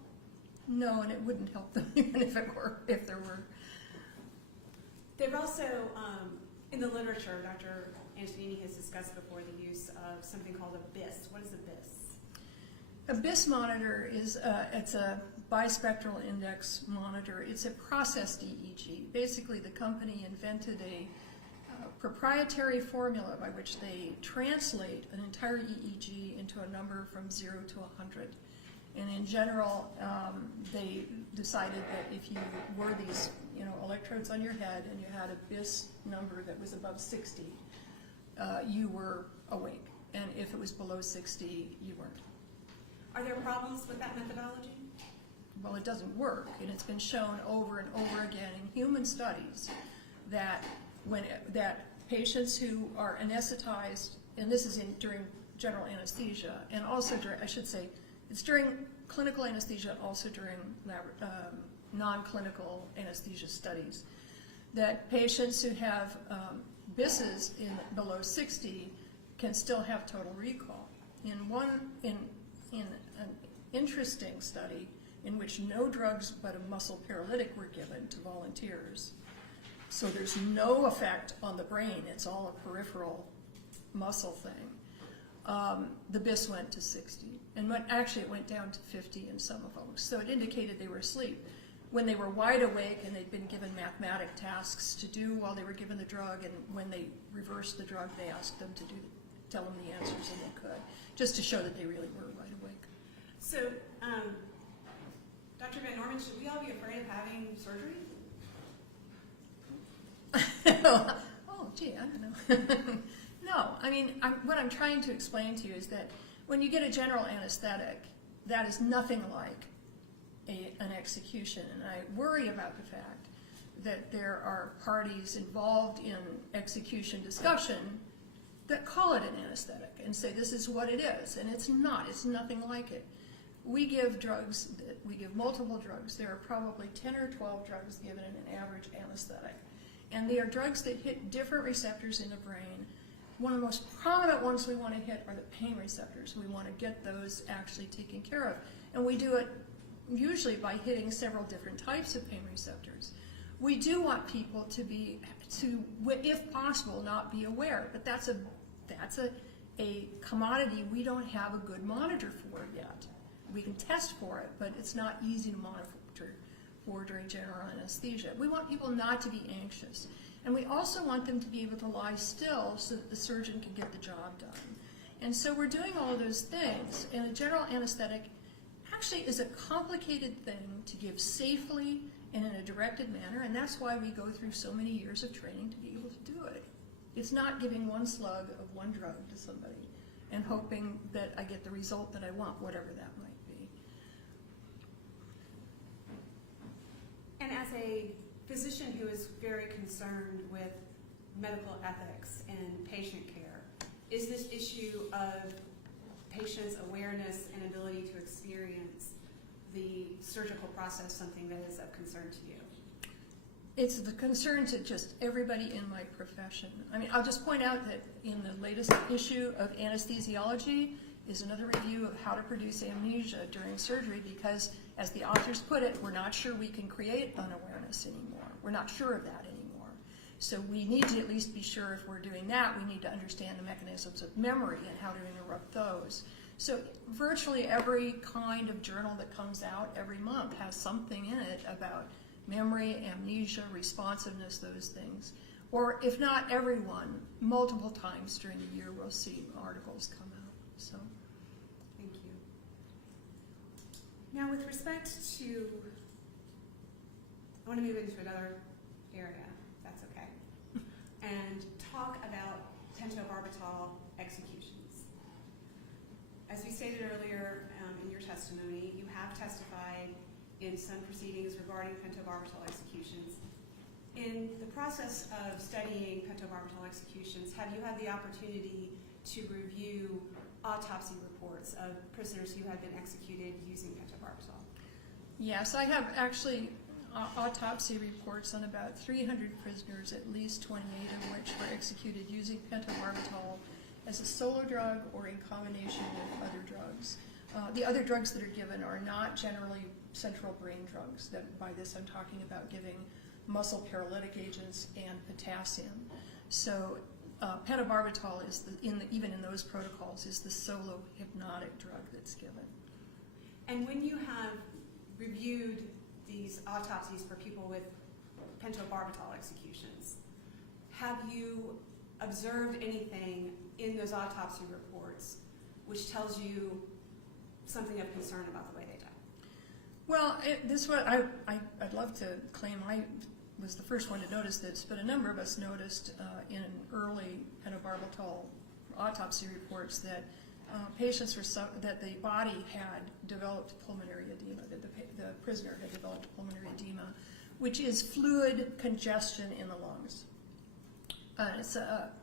No, and it wouldn't help them even if there were. They've also, in the literature, Dr. Antonini has discussed before the use of something called a BIS. What is a BIS? A BIS monitor is it's a bispectral index monitor. It's a processed EEG. Basically, the company invented a proprietary formula by which they translate an entire EEG into a number from 0 to 100. And in general, they decided that if you wore these, electrodes on your head and you had a BIS number that was above 60, you were awake. And if it was below 60, you weren't. Are there problems with that methodology? Well, it doesn't work, and it's been shown over and over again in human studies that that patients who are anesthetized, and this is during general anesthesia, and also during, I should say, it's during clinical anesthesia, also during non-clinical anesthesia studies, that patients who have BISs below 60 can still have total recall. In an interesting study in which no drugs but a muscle paralytic were given to volunteers, so there's no effect on the brain, it's all a peripheral muscle thing. The BIS went to 60, and actually it went down to 50 in some folks, so it indicated they were asleep. When they were wide awake and they'd been given mathematic tasks to do while they were given the drug, and when they reversed the drug, they asked them to tell them the answers, and they could, just to show that they really were wide awake. So, Dr. Van Norman, should we all be afraid of having surgery? Oh, gee, I don't know. No, I mean, what I'm trying to explain to you is that when you get a general anesthetic, that is nothing like an execution. And I worry about the fact that there are parties involved in execution discussion that call it an anesthetic and say this is what it is, and it's not. It's nothing like it. We give drugs, we give multiple drugs. There are probably 10 or 12 drugs given in an average anesthetic. And they are drugs that hit different receptors in the brain. One of the most prominent ones we want to hit are the pain receptors. We want to get those actually taken care of. And we do it usually by hitting several different types of pain receptors. We do want people to if possible, not be aware, but that's a commodity we don't have a good monitor for yet. We can test for it, but it's not easy to monitor for during general anesthesia. We want people not to be anxious. And we also want them to be able to lie still so that the surgeon can get the job done. And so we're doing all of those things, and a general anesthetic actually is a complicated thing to give safely and in a directed manner, and that's why we go through so many years of training to be able to do it. It's not giving one slug of one drug to somebody and hoping that I get the result that I want, whatever that might be. And as a physician who is very concerned with medical ethics and patient care, is this issue of patients' awareness and ability to experience the surgical process something that is of concern to you? It's the concern to just everybody in my profession. I mean, I'll just point out that in the latest issue of Anesthesiology is another review of how to produce amnesia during surgery because, as the authors put it, we're not sure we can create unawareness anymore. We're not sure of that anymore. So we need to at least be sure if we're doing that, we need to understand the mechanisms of memory and how to interrupt those. So virtually every kind of journal that comes out every month has something in it about memory, amnesia, responsiveness, those things. Or if not everyone, multiple times during the year we'll see articles come out. So, Thank you. Now with respect to, I want to move into another area, if that's okay, and talk about pentobarbital executions. As we stated earlier in your testimony, you have testified in some proceedings regarding pentobarbital executions. In the process of studying pentobarbital executions, have you had the opportunity to review autopsy reports of prisoners who have been executed using pentobarbital? yes, I have actually autopsy reports on about 300 prisoners, at least 28 of which were executed using pentobarbital as a solo drug or in combination with other drugs. The other drugs that are given are not generally central brain drugs. That by this I'm talking about giving muscle paralytic agents and potassium. So pentobarbital is even in those protocols is the solo hypnotic drug that's given. And when you have reviewed these autopsies for people with pentobarbital executions, have you observed anything in those autopsy reports which tells you something of concern about the way they died? Well, I'd love to claim I was the first one to notice this, but a number of us noticed in early pentobarbital autopsy reports that patients that the body had developed pulmonary edema, that the prisoner had developed pulmonary edema, which is fluid congestion in the lungs.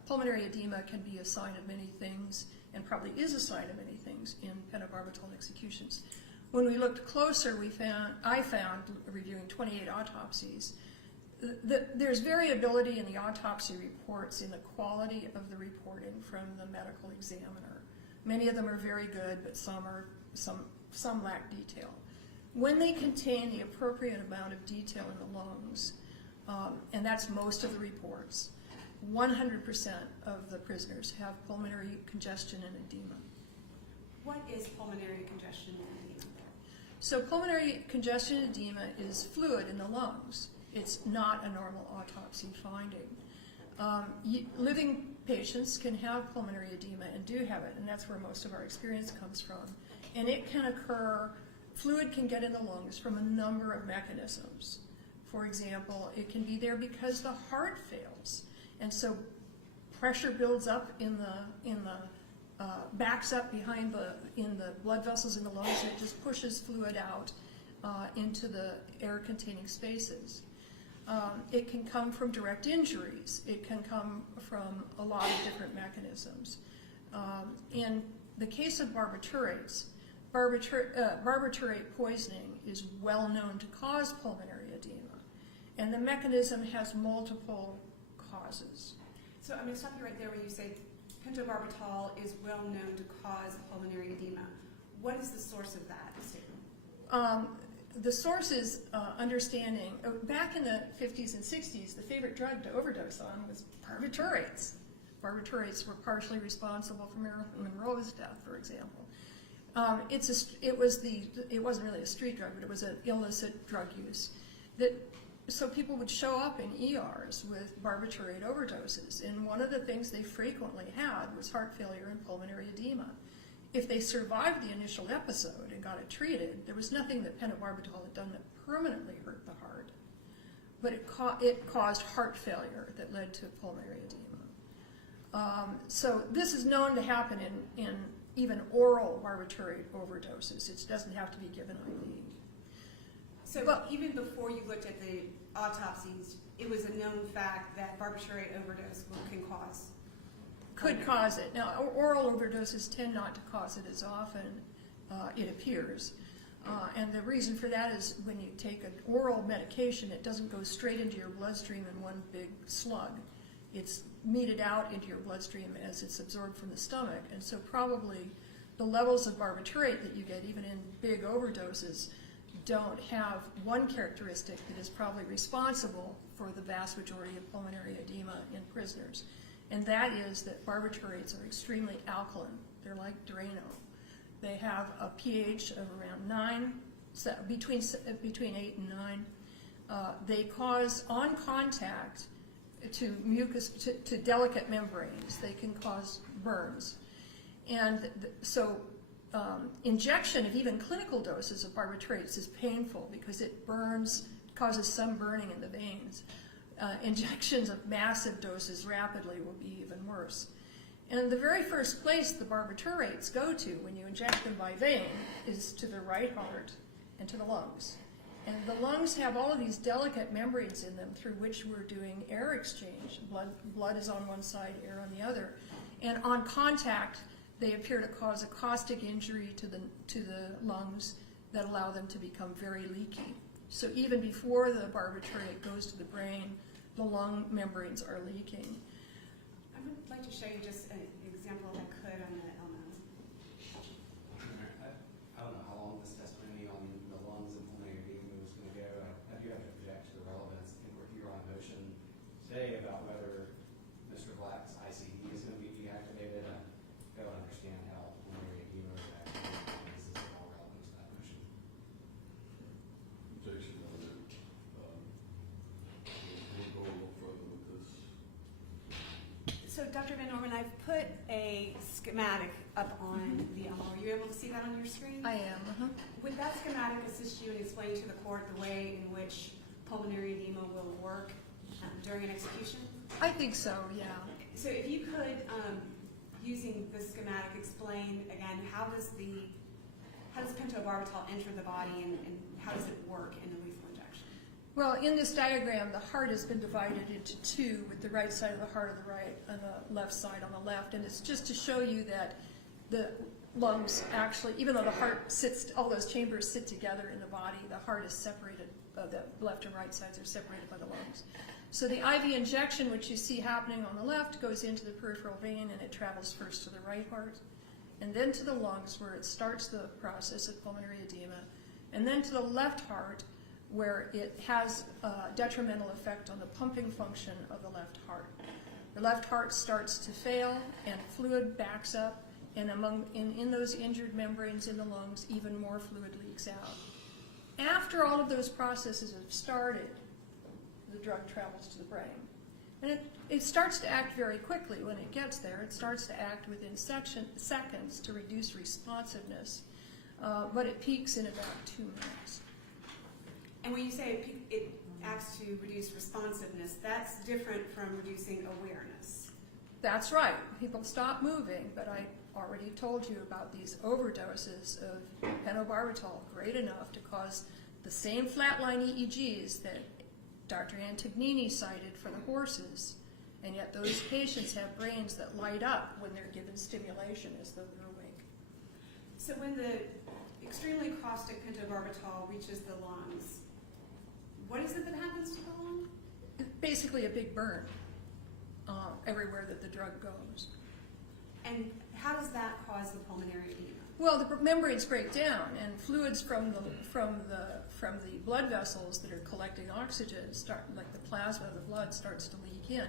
Pulmonary edema can be a sign of many things, and probably is a sign of many things in pentobarbital executions. When we looked closer, I found, reviewing 28 autopsies, that there's variability in the autopsy reports in the quality of the reporting from the medical examiner. Many of them are very good, but some lack detail. When they contain the appropriate amount of detail in the lungs, and that's most of the reports, 100% of the prisoners have pulmonary congestion and edema. What is pulmonary congestion and edema? So pulmonary congestion and edema is fluid in the lungs. It's not a normal autopsy finding. Living patients can have pulmonary edema and do have it, and that's where most of our experience comes from. And it can occur, fluid can get in the lungs from a number of mechanisms. For example, it can be there because the heart fails. And so pressure builds up backs up in the blood vessels in the lungs, and it just pushes fluid out into the air-containing spaces. It can come from direct injuries. It can come from a lot of different mechanisms. In the case of barbiturates, barbiturate poisoning is well known to cause pulmonary edema, and the mechanism has multiple causes. So I'm going to stop you right there when you say pentobarbital is well known to cause pulmonary edema. What is the source of that statement? The source is understanding, back in the 50s and 60s, the favorite drug to overdose on was barbiturates. Barbiturates were partially responsible for Marilyn Monroe's death, for example. It wasn't really a street drug, but it was an illicit drug use. So people would show up in ERs with barbiturate overdoses, and one of the things they frequently had was heart failure and pulmonary edema. If they survived the initial episode and got it treated, there was nothing that pentobarbital had done that permanently hurt the heart, but it caused heart failure that led to pulmonary edema. So this is known to happen in even oral barbiturate overdoses. It doesn't have to be given IV. So even before you looked at the autopsies, it was a known fact that barbiturate overdose could cause it. Now, oral overdoses tend not to cause it as often, it appears. And the reason for that is when you take an oral medication, it doesn't go straight into your bloodstream in one big slug. It's meted out into your bloodstream as it's absorbed from the stomach. And so probably the levels of barbiturate that you get, even in big overdoses, don't have one characteristic that is probably responsible for the vast majority of pulmonary edema in prisoners. And that is that barbiturates are extremely alkaline. They're like Drano. They have a pH of around 9, between 8 and 9. They cause, on contact to mucus, to delicate membranes, they can cause burns. And so injection of even clinical doses of barbiturates is painful because it burns, causes some burning in the veins. Injections of massive doses rapidly will be even worse. And the very first place the barbiturates go to when you inject them by vein is to the right heart and to the lungs. And the lungs have all of these delicate membranes in them through which we're doing air exchange. Blood is on one side, air on the other. And on contact, they appear to cause a caustic injury to the lungs that allow them to become very leaky. So even before the barbiturate goes to the brain, the lung membranes are leaking. I would like to show you just an example, if I could, on the I don't know how long this testimony on the lungs and pulmonary edema is going to go. I do have to project to the relevance. I think we're here on a motion today about whether Mr. Black's ICD is going to be deactivated. I don't understand how pulmonary edema is activated. This is all relevant to that motion. Objection noted. We'll go a little further with this. So, Dr. Van Norman, I've put a schematic up on the Are you able to see that on your screen? I am. Would that schematic assist you in explaining to the court the way in which pulmonary edema will work during an execution? I think so, yeah. So if you could, using the schematic, explain again, how does pentobarbital enter the body and how does it work in the lethal injection? Well, in this diagram, the heart has been divided into two, with the right side of the heart on the right and the left side on the left. And it's just to show you that the lungs actually, even though the heart sits, all those chambers sit together in the body, the heart is separated, the left and right sides are separated by the lungs. So the IV injection, which you see happening on the left, goes into the peripheral vein and it travels first to the right heart, and then to the lungs where it starts the process of pulmonary edema, and then to the left heart where it has a detrimental effect on the pumping function of the left heart. The left heart starts to fail and fluid backs up, and in those injured membranes in the lungs, even more fluid leaks out. After all of those processes have started, the drug travels to the brain. And it starts to act very quickly when it gets there. It starts to act within seconds to reduce responsiveness, but it peaks in about 2 minutes. And when you say it acts to reduce responsiveness, that's different from reducing awareness. That's right. People stop moving, but I already told you about these overdoses of pentobarbital, great enough to cause the same flatline EEGs that Dr. Antognini cited for the horses, and yet those patients have brains that light up when they're given stimulation as though they're awake. So when the extremely caustic pentobarbital reaches the lungs, what is it that happens to the lung? Basically a big burn everywhere that the drug goes. And how does that cause the pulmonary edema? Well, the membranes break down, and fluids from the blood vessels that are collecting oxygen start, like the plasma of the blood, starts to leak in.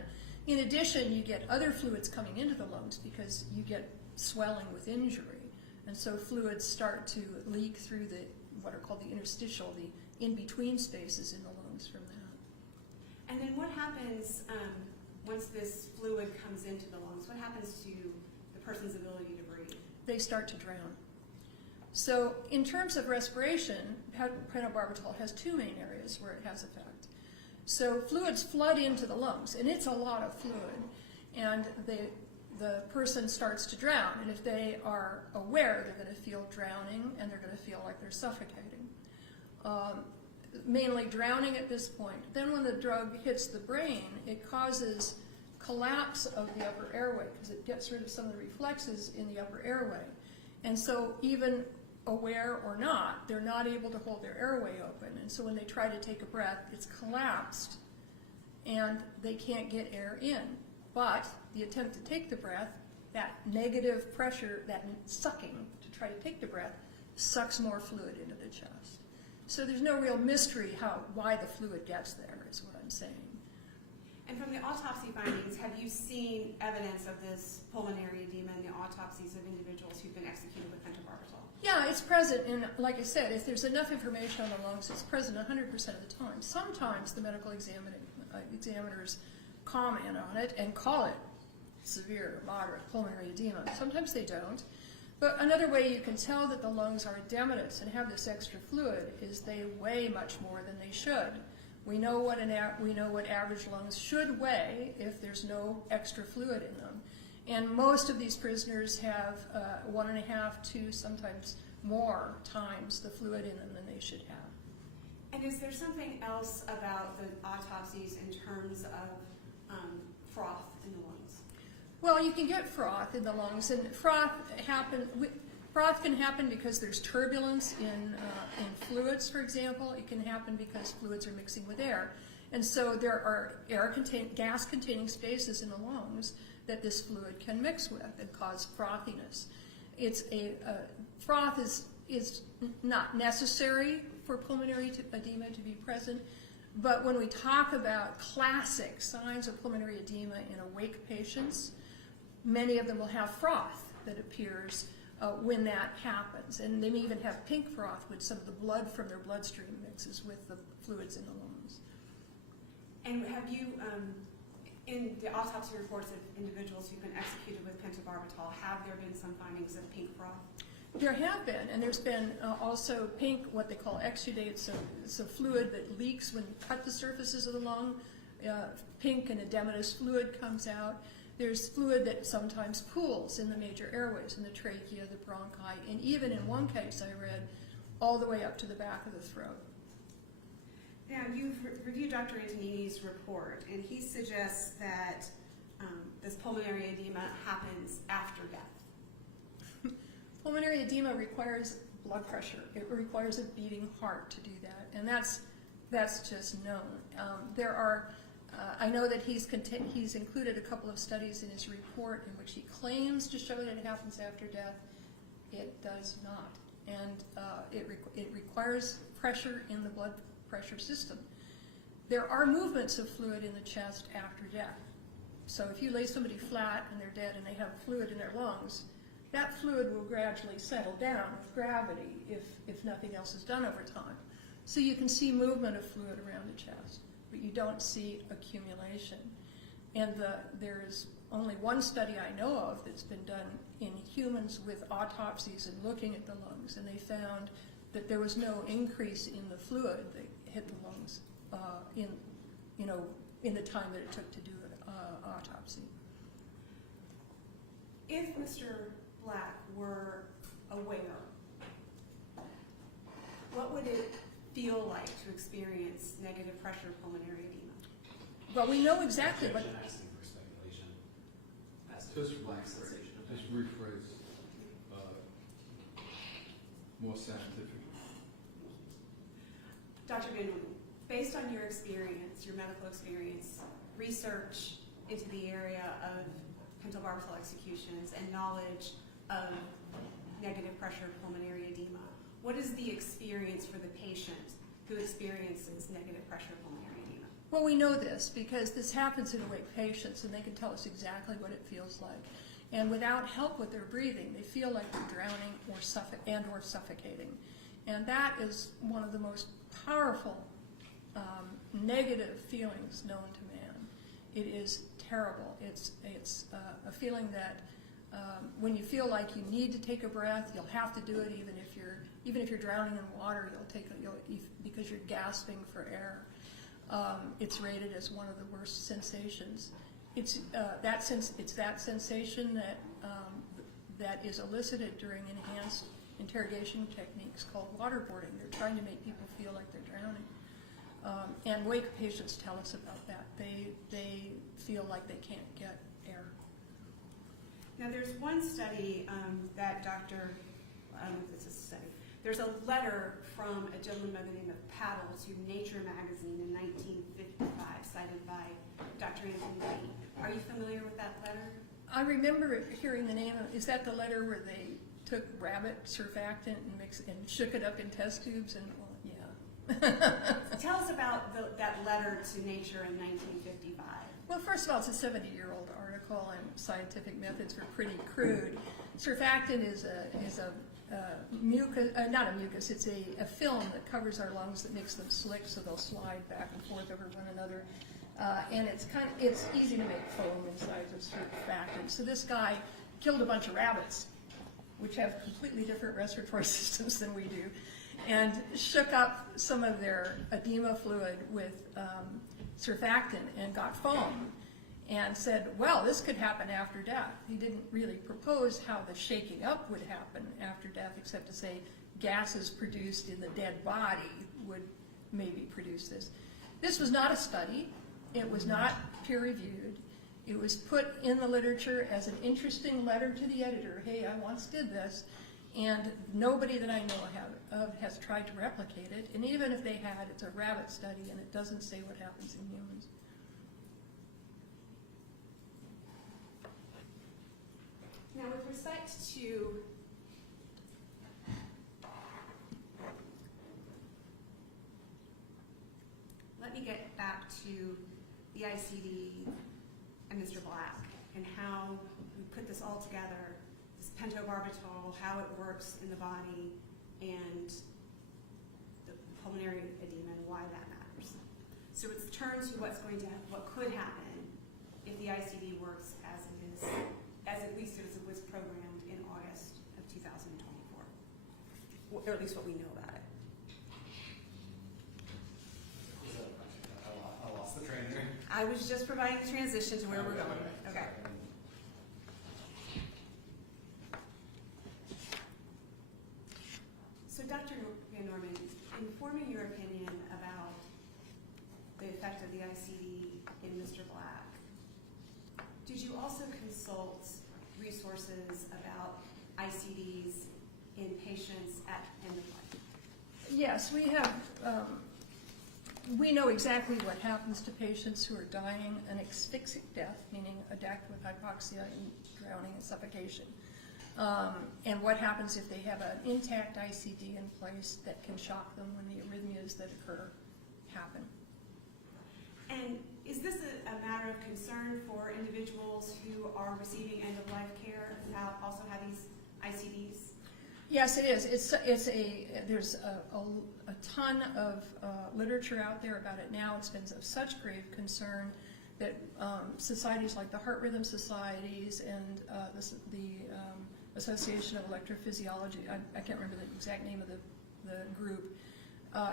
In addition, you get other fluids coming into the lungs because you get swelling with injury, and so fluids start to leak through what are called the interstitial, the in-between spaces in the lungs from that. And then what happens once this fluid comes into the lungs? What happens to the person's ability to breathe? They start to drown. So in terms of respiration, pentobarbital has two main areas where it has effect. So fluids flood into the lungs, and it's a lot of fluid, and the person starts to drown, and if they are aware, they're going to feel drowning, and they're going to feel like they're suffocating. Mainly drowning at this point. Then when the drug hits the brain, it causes collapse of the upper airway because it gets rid of some of the reflexes in the upper airway. And so even aware or not, they're not able to hold their airway open. And so when they try to take a breath, it's collapsed and they can't get air in. But the attempt to take the breath, that negative pressure, that sucking to try to take the breath, sucks more fluid into the chest. So there's no real mystery why the fluid gets there, is what I'm saying. And from the autopsy findings, have you seen evidence of this pulmonary edema in the autopsies of individuals who've been executed with pentobarbital? Yeah, it's present, and like I said, if there's enough information on the lungs, it's present 100% of the time. Sometimes the medical examiners comment on it and call it severe or moderate pulmonary edema. Sometimes they don't. But another way you can tell that the lungs are edematous and have this extra fluid is they weigh much more than they should. We know what average lungs should weigh if there's no extra fluid in them. And most of these prisoners have 1.5 to sometimes more times the fluid in them than they should have. And is there something else about the autopsies in terms of froth in the lungs? Well, you can get froth in the lungs, and froth can happen because there's turbulence in fluids, for example. It can happen because fluids are mixing with air. And so there are gas-containing spaces in the lungs that this fluid can mix with and cause frothiness. Froth is not necessary for pulmonary edema to be present, but when we talk about classic signs of pulmonary edema in awake patients, many of them will have froth that appears when that happens. And they may even have pink froth when some of the blood from their bloodstream mixes with the fluids in the lungs. And have you, in the autopsy reports of individuals who've been executed with pentobarbital, have there been some findings of pink froth? There have been, and there's been also pink, what they call exudate, so it's a fluid that leaks when you cut the surfaces of the lung. Pink and edematous fluid comes out. There's fluid that sometimes pools in the major airways, in the trachea, the bronchi, and even in one case I read, all the way up to the back of the throat. Now, you've reviewed Dr. Antonini's report, and he suggests that this pulmonary edema happens after death. Pulmonary edema requires blood pressure. It requires a beating heart to do that, and that's just known. I know that he's included a couple of studies in his report in which he claims to show that it happens after death. It does not, and it requires pressure in the blood pressure system. There are movements of fluid in the chest after death. So if you lay somebody flat and they're dead and they have fluid in their lungs, that fluid will gradually settle down with gravity if nothing else is done over time. So you can see movement of fluid around the chest, but you don't see accumulation. And there is only one study I know of that's been done in humans with autopsies and looking at the lungs, and they found that there was no increase in the fluid that hit the lungs in the time that it took to do an autopsy. If Mr. Black were aware, what would it feel like to experience negative pressure pulmonary edema? Well, we know exactly what. Asking for speculation. That's Just black sensation. Just rephrase, more scientific. Dr. Van Ween, based on your experience, your medical experience, research into the area of pentobarbital executions and knowledge of negative pressure pulmonary edema, what is the experience for the patient who experiences negative pressure pulmonary edema? Well, we know this because this happens in awake patients, and they can tell us exactly what it feels like. And without help with their breathing, they feel like they're drowning or suffocating. And that is one of the most powerful negative feelings known to man. It is terrible. It's a feeling that when you feel like you need to take a breath, you'll have to do it even if you're drowning in water. Because you're gasping for air. It's rated as one of the worst sensations. It's that sensation that is elicited during enhanced interrogation techniques called waterboarding. They're trying to make people feel like they're drowning. And wake patients tell us about that. They feel like they can't get air. Now, there's one study that Dr. I don't know if it's a study, There's a letter from a gentleman by the name of Paddle to Nature magazine in 1955, cited by Dr. Anthony Lee. Are you familiar with that letter? I remember hearing the name of, is that the letter where they took rabbit surfactant and shook it up in test tubes and, well, yeah. Tell us about that letter to Nature in 1955. Well, first of all, it's a 70-year-old article, and scientific methods were pretty crude. Surfactant is not a mucus, it's a film that covers our lungs that makes them slick so they'll slide back and forth over one another. And it's easy to make foam inside of surfactant. So this guy killed a bunch of rabbits, which have completely different respiratory systems than we do, and shook up some of their edema fluid with surfactant and got foam, and said, well, this could happen after death. He didn't really propose how the shaking up would happen after death, except to say gases produced in the dead body would maybe produce this. This was not a study. It was not peer-reviewed. It was put in the literature as an interesting letter to the editor. Hey, I once did this, and nobody that I know of has tried to replicate it. And even if they had, it's a rabbit study, and it doesn't say what happens in humans. Now, with respect to let me get back to the ICD and Mr. Black and how we put this all together, this pentobarbital, how it works in the body, and the pulmonary edema and why that matters. So let's turn to what could happen if the ICD works as it is, as at least as it was programmed in August of 2024, or at least what we know about it. I lost the train here. I was just providing the transition to where we're going. Okay. So Dr. Van Norman, informing your opinion about the effect of the ICD in Mr. Black, did you also consult resources about ICDs in patients at end of life? Yes, we have. We know exactly what happens to patients who are dying an asphyxic death, meaning a death with hypoxia and drowning and suffocation. And what happens if they have an intact ICD in place that can shock them when the arrhythmias that occur happen. And is this a matter of concern for individuals who are receiving end-of-life care who also have these ICDs? Yes, it is. There's a ton of literature out there about it now. It's been of such grave concern that societies like the Heart Rhythm Societies and the Association of Electrophysiology, I can't remember the exact name of the group,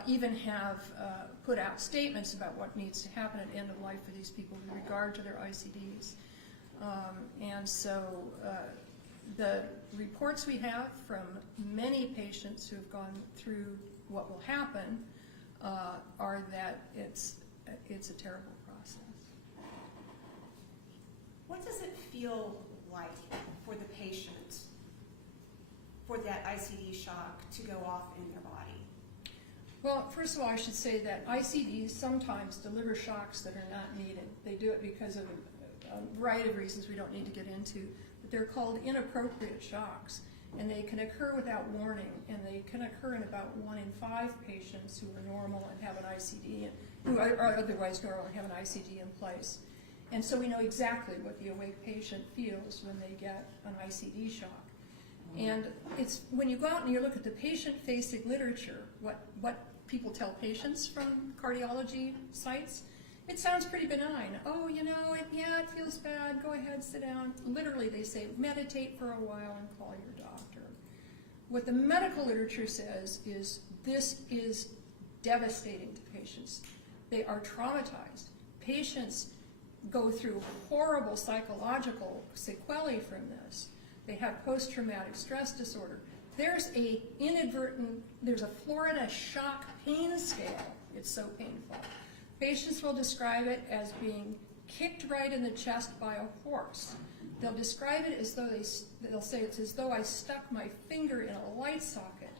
even have put out statements about what needs to happen at end of life for these people with regard to their ICDs. And so the reports we have from many patients who have gone through what will happen are that it's a terrible process. What does it feel like for the patient for that ICD shock to go off in their body? Well, first of all, I should say that ICDs sometimes deliver shocks that are not needed. They do it because of a variety of reasons we don't need to get into. But they're called inappropriate shocks, and they can occur without warning, and they can occur in about 1 in 5 patients who are normal and have an ICD, who are otherwise normal and have an ICD in place. And so we know exactly what the awake patient feels when they get an ICD shock. And it's when you go out and you look at the patient-facing literature, what people tell patients from cardiology sites, it sounds pretty benign. Oh, you know, it feels bad. Go ahead, sit down. Literally, they say, meditate for a while and call your doctor. What the medical literature says is this is devastating to patients. They are traumatized. Patients go through horrible psychological sequelae from this. They have post-traumatic stress disorder. There's a Florida shock pain scale. It's so painful. Patients will describe it as being kicked right in the chest by a horse. They'll describe it as though they'll say it's as though I stuck my finger in a light socket.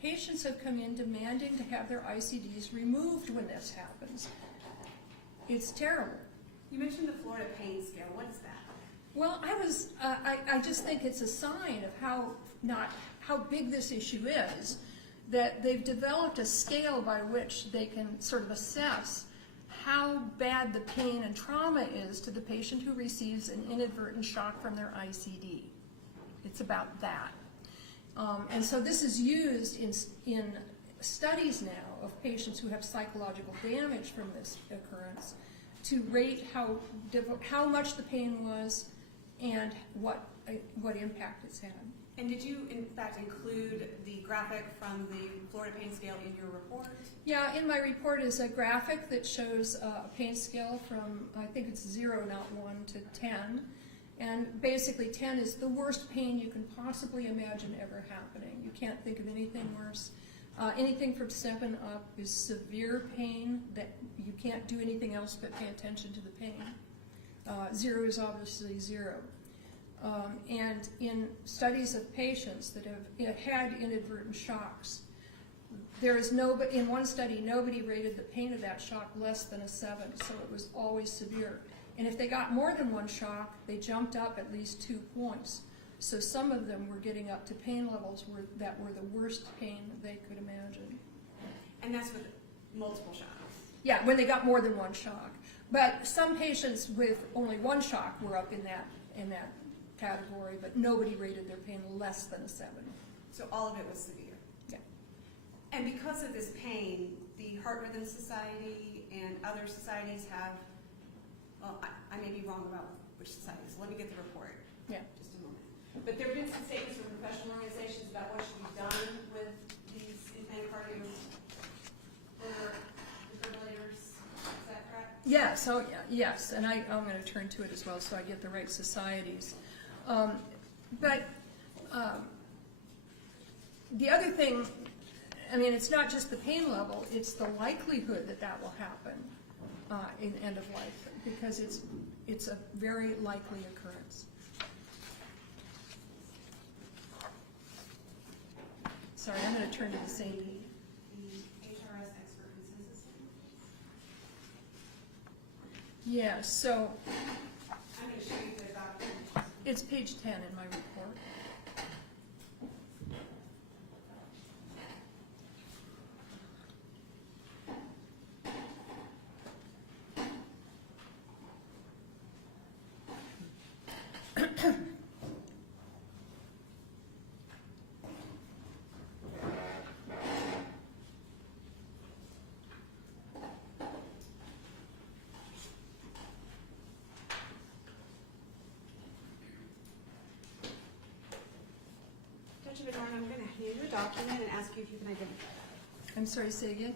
patients have come in demanding to have their ICDs removed when this happens. It's terrible. You mentioned the Florida pain scale. What is that? Well, I just think it's a sign of how big this issue is, that they've developed a scale by which they can sort of assess how bad the pain and trauma is to the patient who receives an inadvertent shock from their ICD. It's about that. And so this is used in studies now of patients who have psychological damage from this occurrence to rate how much the pain was and what impact it's had. And did you, in fact, include the graphic from the Florida pain scale in your report? Yeah, in my report is a graphic that shows a pain scale from, I think it's 0, not 1, to 10. And basically 10 is the worst pain you can possibly imagine ever happening. You can't think of anything worse. Anything from 7 up is severe pain that you can't do anything else but pay attention to the pain. 0 is obviously 0. And in studies of patients that have had inadvertent shocks, there is in one study, nobody rated the pain of that shock less than a 7, so it was always severe. And if they got more than one shock, they jumped up at least 2 points. So some of them were getting up to pain levels that were the worst pain they could imagine. And that's with multiple shocks? Yeah, when they got more than one shock. But some patients with only one shock were up in that category, but nobody rated their pain less than a 7. So all of it was severe? Yeah. And because of this pain, the Heart Rhythm Society and other societies have, well, I may be wrong about which societies. Let me get the report. Yeah. Just a moment. But there have been some statements from professional organizations about what should be done with these implanted cardio defibrillators. Is that correct? Yes, yes, and I'm going to turn to it as well so I get the right societies. But the other thing, I mean, it's not just the pain level, it's the likelihood that will happen in end of life, because it's a very likely occurrence. Sorry, I'm going to turn to the same page. The HRS expert consensus. Yeah, so I'm going to show you the document. it's page 10 in my report. Dr. Byron, I'm going to hand you a document and ask you if you can identify it. I'm sorry, say again?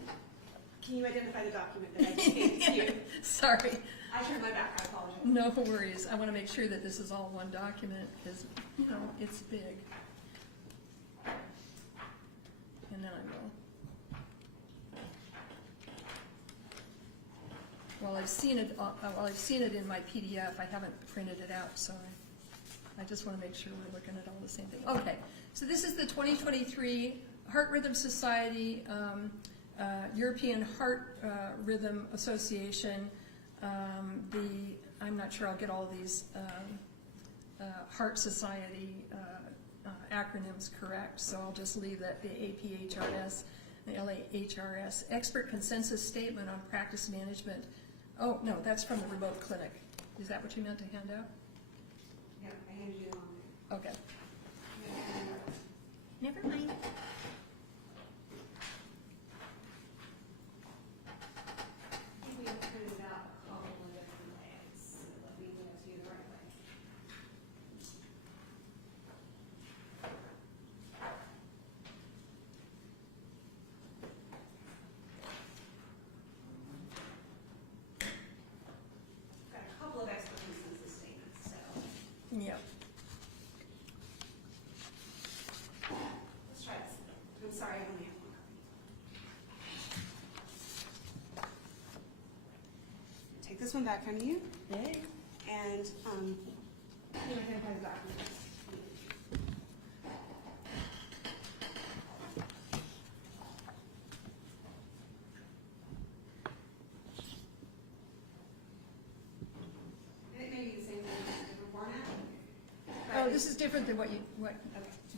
Can you identify the document that I just handed to you? Sorry. I turned my back, I apologize. No worries. I want to make sure that this is all one document because, you know, it's big. And then I will. Well, I've seen it in my PDF. I haven't printed it out, so I just want to make sure we're looking at all the same thing. Okay, so this is the 2023 Heart Rhythm Society, European Heart Rhythm Association. I'm not sure I'll get all these Heart Society acronyms correct, so I'll just leave that the APHRS, the LAHRS, Expert Consensus Statement on Practice Management. Oh, no, that's from the remote clinic. Is that what you meant to hand out? Yeah, I handed you the wrong thing. Okay. Yeah. Never mind. I think we have printed it out a couple of different ways. Let me get it to you the right way. Got a couple of expert consensus statements, so Yep. let's try this. I'm sorry, I only have one copy. Take this one back from you, Yay. and you identify the document. this is different than what you Okay.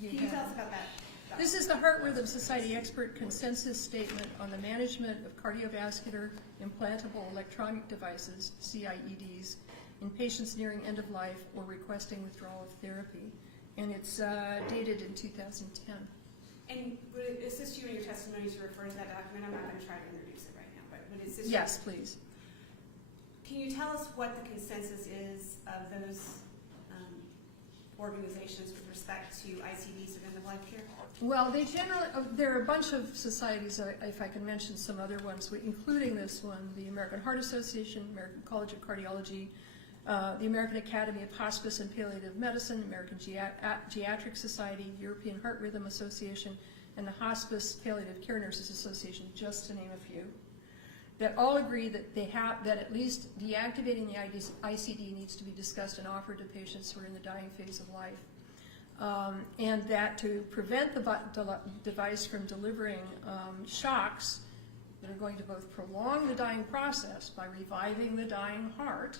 you Can you tell had. us about that? This is the Heart Rhythm Society Expert Consensus Statement on the Management of Cardiovascular Implantable Electronic Devices, CIEDs, in patients nearing end of life or requesting withdrawal of therapy. And it's dated in 2010. And would it assist you in your testimony to refer to that document? I'm not going to try to introduce it right now, but would it assist you? Yes, please. Can you tell us what the consensus is of those organizations with respect to ICDs of end-of-life care? Well, they generally, there are a bunch of societies, if I can mention some other ones, including this one, the American Heart Association, American College of Cardiology, the American Academy of Hospice and Palliative Medicine, American Geriatric Society, European Heart Rhythm Association, and the Hospice Palliative Care Nurses Association, just to name a few, that all agree that that at least deactivating the ICD needs to be discussed and offered to patients who are in the dying phase of life. And that to prevent the device from delivering shocks that are going to both prolong the dying process by reviving the dying heart,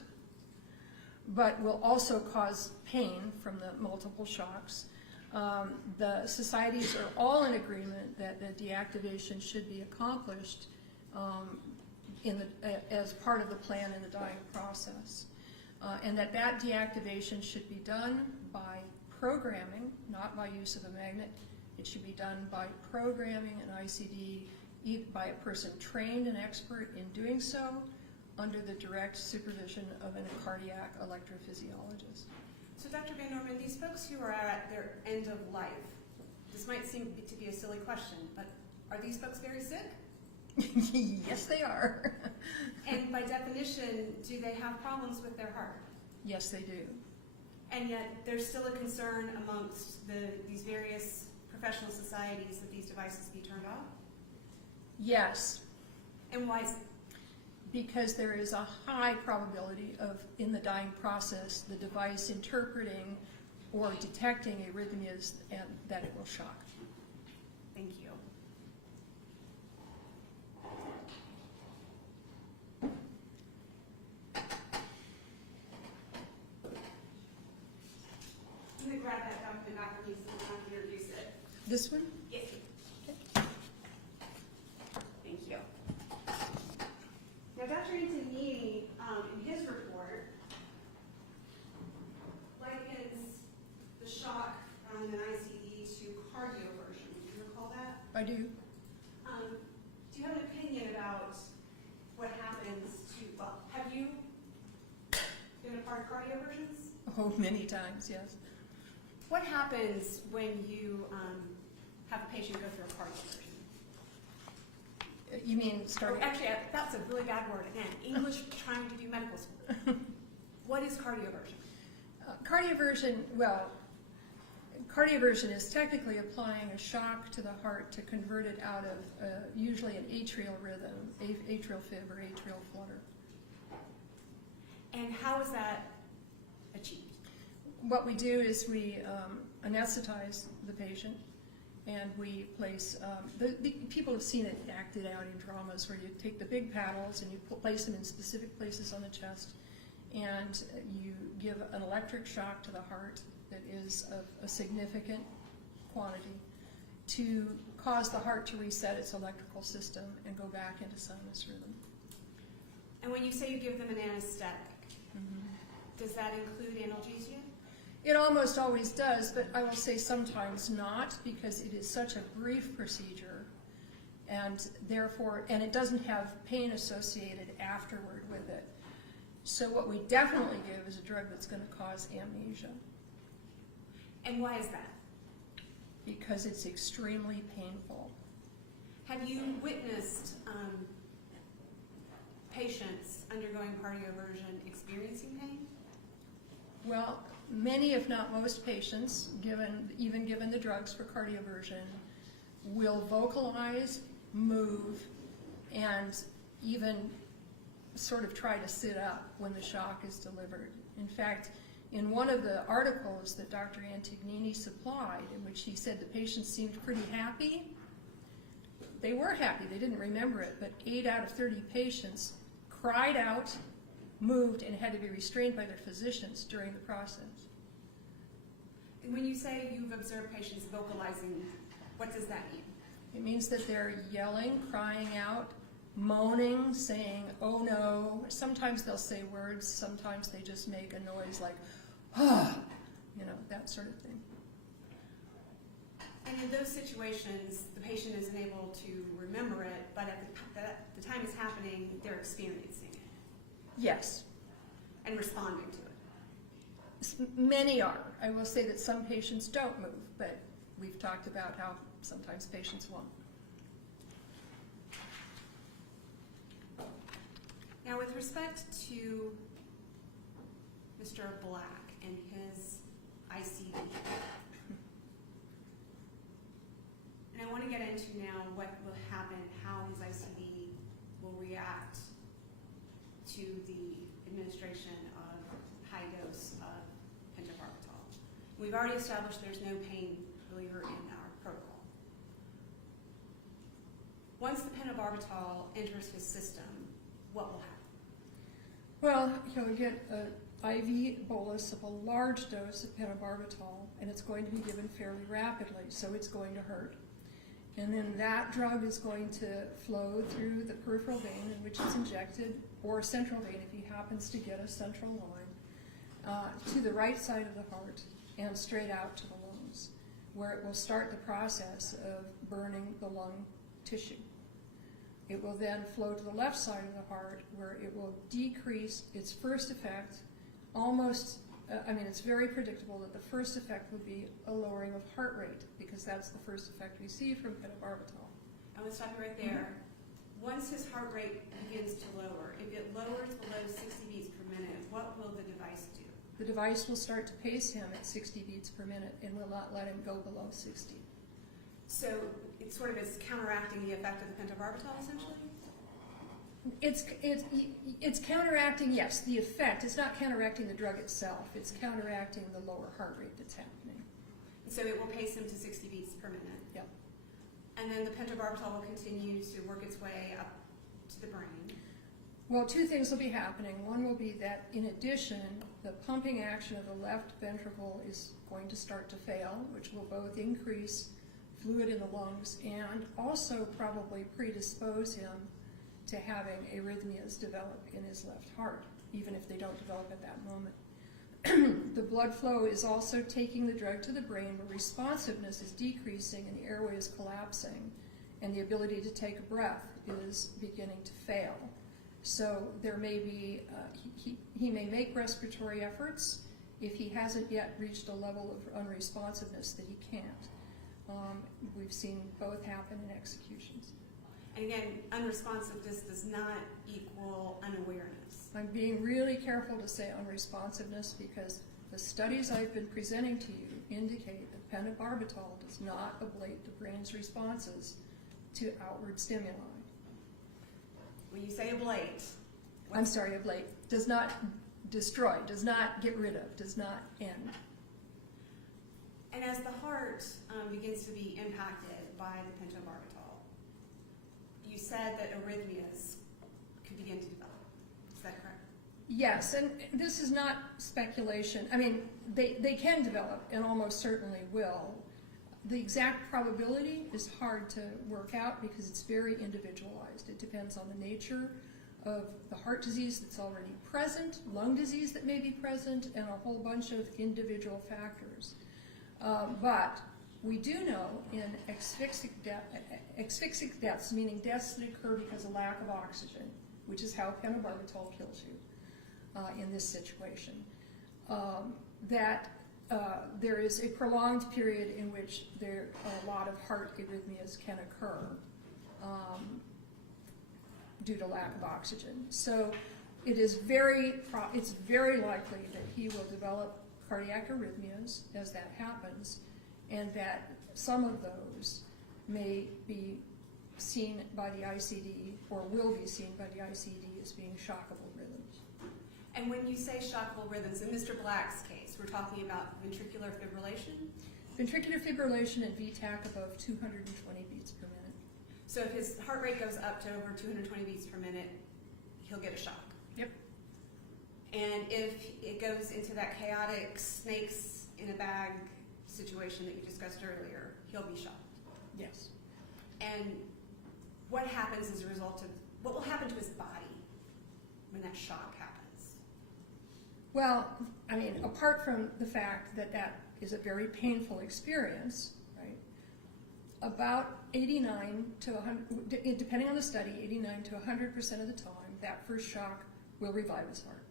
but will also cause pain from the multiple shocks. The societies are all in agreement that the deactivation should be accomplished as part of the plan in the dying process. And that deactivation should be done by programming, not by use of a magnet. It should be done by programming an ICD by a person trained and expert in doing so under the direct supervision of a cardiac electrophysiologist. So Dr. Van Norman, these folks who are at their end of life, this might seem to be a silly question, but are these folks very sick? Yes, they are. And by definition, do they have problems with their heart? Yes, they do. And yet there's still a concern amongst these various professional societies that these devices be turned off? Yes, And why is it? because there is a high probability of, in the dying process, the device interpreting or detecting arrhythmias and that it will shock. Thank you. I'm going to grab that document back from you so we don't have to introduce it. This one? Yes. Thank you. Now, Dr. Antonini, in his report, likens the shock from an ICD to cardioversion. Do you recall that? I do. Do you have an opinion about what happens to, well, have you been a part of cardioversions? Oh, many times, yes. What happens when you have a patient go through a cardioversion? You mean Or starting? actually, that's a really bad word. Again, English trying to do medical school. What is cardioversion? Cardioversion is technically applying a shock to the heart to convert it out of usually an atrial rhythm, atrial fib or atrial flutter. And how is that achieved? What we do is we anesthetize the patient, and we place, people have seen it acted out in dramas where you take the big paddles and you place them in specific places on the chest, and you give an electric shock to the heart that is of a significant quantity to cause the heart to reset its electrical system and go back into sinus rhythm. And when you say you give them an anesthetic, does that include analgesia? It almost always does, but I will say sometimes not, because it is such a brief procedure, and therefore, and it doesn't have pain associated afterward with it. So what we definitely give is a drug that's going to cause amnesia, And why is that? because it's extremely painful. Have you witnessed patients undergoing cardioversion experiencing pain? Well, many, if not most patients, even given the drugs for cardioversion, will vocalize, move, and even sort of try to sit up when the shock is delivered. In fact, in one of the articles that Dr. Antognini supplied, in which he said the patients seemed pretty happy, they were happy, they didn't remember it, but 8 out of 30 patients cried out, moved, and had to be restrained by their physicians during the process. When you say you've observed patients vocalizing, what does that mean? It means that they're yelling, crying out, moaning, saying, oh no. Sometimes they'll say words, sometimes they just make a noise like, ah, that sort of thing. And in those situations, the patient isn't able to remember it, but at the time it's happening, they're experiencing it Yes, and responding to it. many are. I will say that some patients don't move, but we've talked about how sometimes patients won't. Now, with respect to Mr. Black and his ICD, and I want to get into now what will happen, how his ICD will react to the administration of high dose of pentobarbital. We've already established there's no pain reliever in our protocol. Once the pentobarbital enters his system, what will happen? Well, he'll get an IV bolus of a large dose of pentobarbital, and it's going to be given fairly rapidly, so it's going to hurt. And then that drug is going to flow through the peripheral vein in which it's injected, or central vein if he happens to get a central line, to the right side of the heart and straight out to the lungs, where it will start the process of burning the lung tissue. It will then flow to the left side of the heart, where it will decrease its first effect almost. It's very predictable that the first effect would be a lowering of heart rate, because that's the first effect we see from pentobarbital. I'm going to stop you right there. Once his heart rate begins to lower, if it lowers below 60 beats per minute, what will the device do? The device will start to pace him at 60 beats per minute and will not let him go below 60. So it sort of is counteracting the effect of the pentobarbital, essentially? It's counteracting, yes, the effect. It's not counteracting the drug itself. It's counteracting the lower heart rate that's happening. So it will pace him to 60 beats per minute. Yep. And then the pentobarbital will continue to work its way up to the brain. Well, two things will be happening. One will be that, in addition, the pumping action of the left ventricle is going to start to fail, which will both increase fluid in the lungs and also probably predispose him to having arrhythmias develop in his left heart, even if they don't develop at that moment. The blood flow is also taking the drug to the brain, where responsiveness is decreasing and the airway is collapsing, and the ability to take a breath is beginning to fail. So there may be, he may make respiratory efforts if he hasn't yet reached a level of unresponsiveness that he can't. We've seen both happen in executions. And again, unresponsiveness does not equal unawareness. I'm being really careful to say unresponsiveness, because the studies I've been presenting to you indicate that pentobarbital does not ablate the brain's responses to outward stimuli. When you say ablate, ablate. Does not destroy, does not get rid of, does not end. and as the heart begins to be impacted by the pentobarbital, you said that arrhythmias could begin to develop. Is that correct? Yes, and this is not speculation. I mean, they can develop and almost certainly will. The exact probability is hard to work out because it's very individualized. It depends on the nature of the heart disease that's already present, lung disease that may be present, and a whole bunch of individual factors. But we do know in asphyxic deaths, meaning deaths that occur because of lack of oxygen, which is how pentobarbital kills you in this situation, that there is a prolonged period in which a lot of heart arrhythmias can occur due to lack of oxygen. So it is it's very likely that he will develop cardiac arrhythmias as that happens, and that some of those may be seen by the ICD, or will be seen by the ICD, as being shockable rhythms. And when you say shockable rhythms, in Mr. Black's case, we're talking about ventricular fibrillation? Ventricular fibrillation and VTAC above 220 beats per minute. So if his heart rate goes up to over 220 beats per minute, he'll get a shock. Yep. And if it goes into that chaotic snakes in a bag situation that you discussed earlier, he'll be shocked. Yes. And what happens as a result of, what will happen to his body when that shock happens? Well, I mean, apart from the fact that that is a very painful experience, right? About 89 to 100, depending on the study, 89 to 100% of the time, that first shock will revive his heart.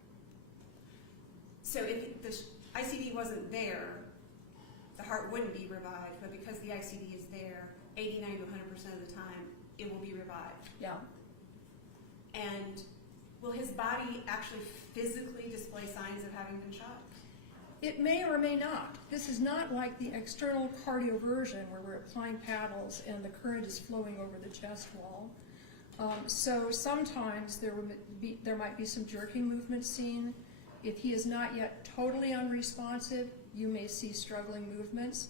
So if the ICD wasn't there, the heart wouldn't be revived, but because the ICD is there, 89 to 100% of the time, it will be revived. Yeah. And will his body actually physically display signs of having been shot? It may or may not. This is not like the external cardioversion where we're applying paddles and the current is flowing over the chest wall. So sometimes there might be some jerking movement seen. If he is not yet totally unresponsive, you may see struggling movements,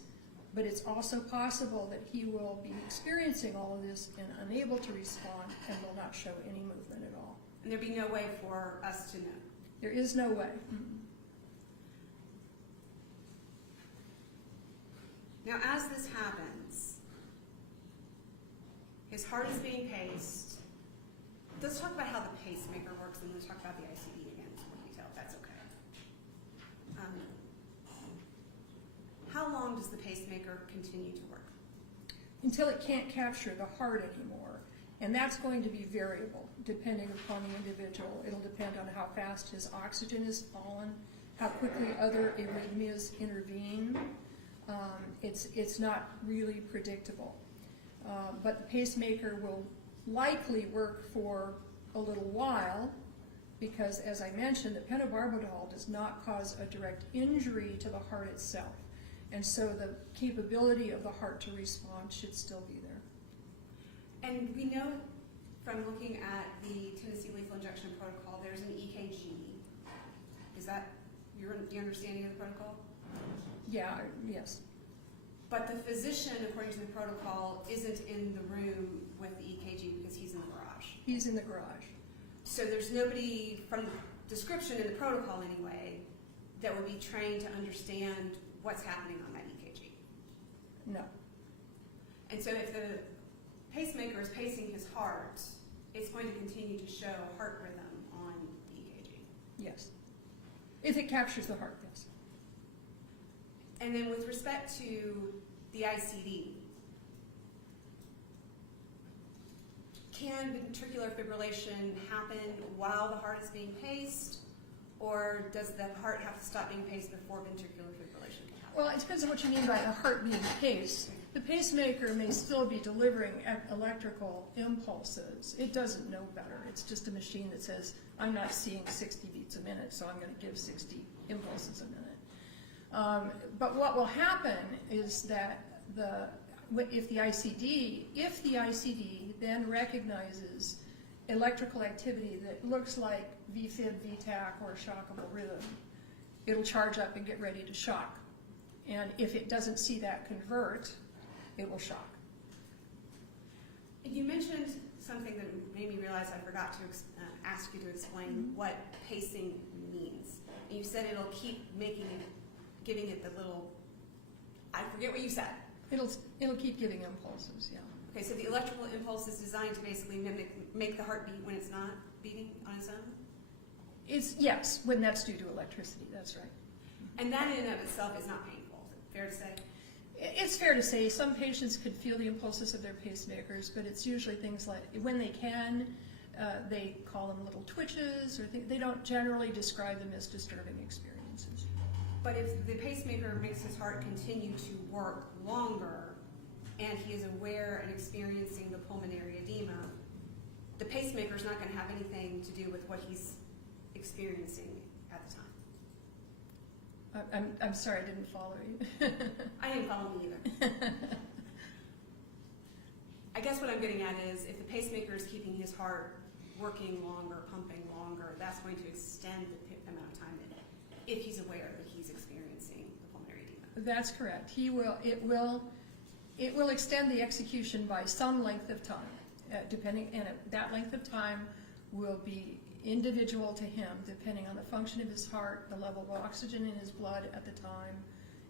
but it's also possible that he will be experiencing all of this and unable to respond and will not show any movement at all. And there'd be no way for us to know. There is no way. Now, as this happens, his heart is being paced. Let's talk about how the pacemaker works, and let's talk about the ICD again in some detail, if that's okay. How long does the pacemaker continue to work? Until it can't capture the heart anymore. And that's going to be variable depending upon the individual. It'll depend on how fast his oxygen has fallen, how quickly other arrhythmias intervene. It's not really predictable. But the pacemaker will likely work for a little while because, as I mentioned, the pentobarbital does not cause a direct injury to the heart itself. And so the capability of the heart to respond should still be there. And we know from looking at the Tennessee lethal injection protocol, there's an EKG. Is that your understanding of the protocol? Yeah, yes. But the physician, according to the protocol, isn't in the room with the EKG because he's in the garage. He's in the garage. So there's nobody from the description in the protocol anyway that would be trained to understand what's happening on that EKG. No. And so if the pacemaker is pacing his heart, it's going to continue to show heart rhythm on the EKG. Yes. If it captures the heart, yes. And then with respect to the ICD, can ventricular fibrillation happen while the heart is being paced, or does the heart have to stop being paced before ventricular fibrillation can happen? Well, it depends on what you mean by the heart being paced. The pacemaker may still be delivering electrical impulses. It doesn't know better. It's just a machine that says, I'm not seeing 60 beats a minute, so I'm going to give 60 impulses a minute. But what will happen is that if the ICD then recognizes electrical activity that looks like VFib, VTAC, or shockable rhythm, it'll charge up and get ready to shock. And if it doesn't see that convert, it will shock. You mentioned something that made me realize I forgot to ask you to explain what pacing means. And you said it'll keep giving it the little, I forget what you said. It'll keep giving impulses, yeah. Okay, so the electrical impulse is designed to basically make the heart beat when it's not beating on its own? Yes, when that's due to electricity, that's right. And that in and of itself is not painful, is it fair to say? It's fair to say some patients could feel the impulses of their pacemakers, but it's usually things like, when they can, they call them little twitches, or they don't generally describe them as disturbing experiences. But if the pacemaker makes his heart continue to work longer, and he is aware and experiencing the pulmonary edema, the pacemaker is not going to have anything to do with what he's experiencing at the time. I'm sorry, I didn't follow you. I didn't follow me either. I guess what I'm getting at is if the pacemaker is keeping his heart working longer, pumping longer, that's going to extend the amount of time that if he's aware that he's experiencing the pulmonary edema. That's correct. It will extend the execution by some length of time, and that length of time will be individual to him, depending on the function of his heart, the level of oxygen in his blood at the time,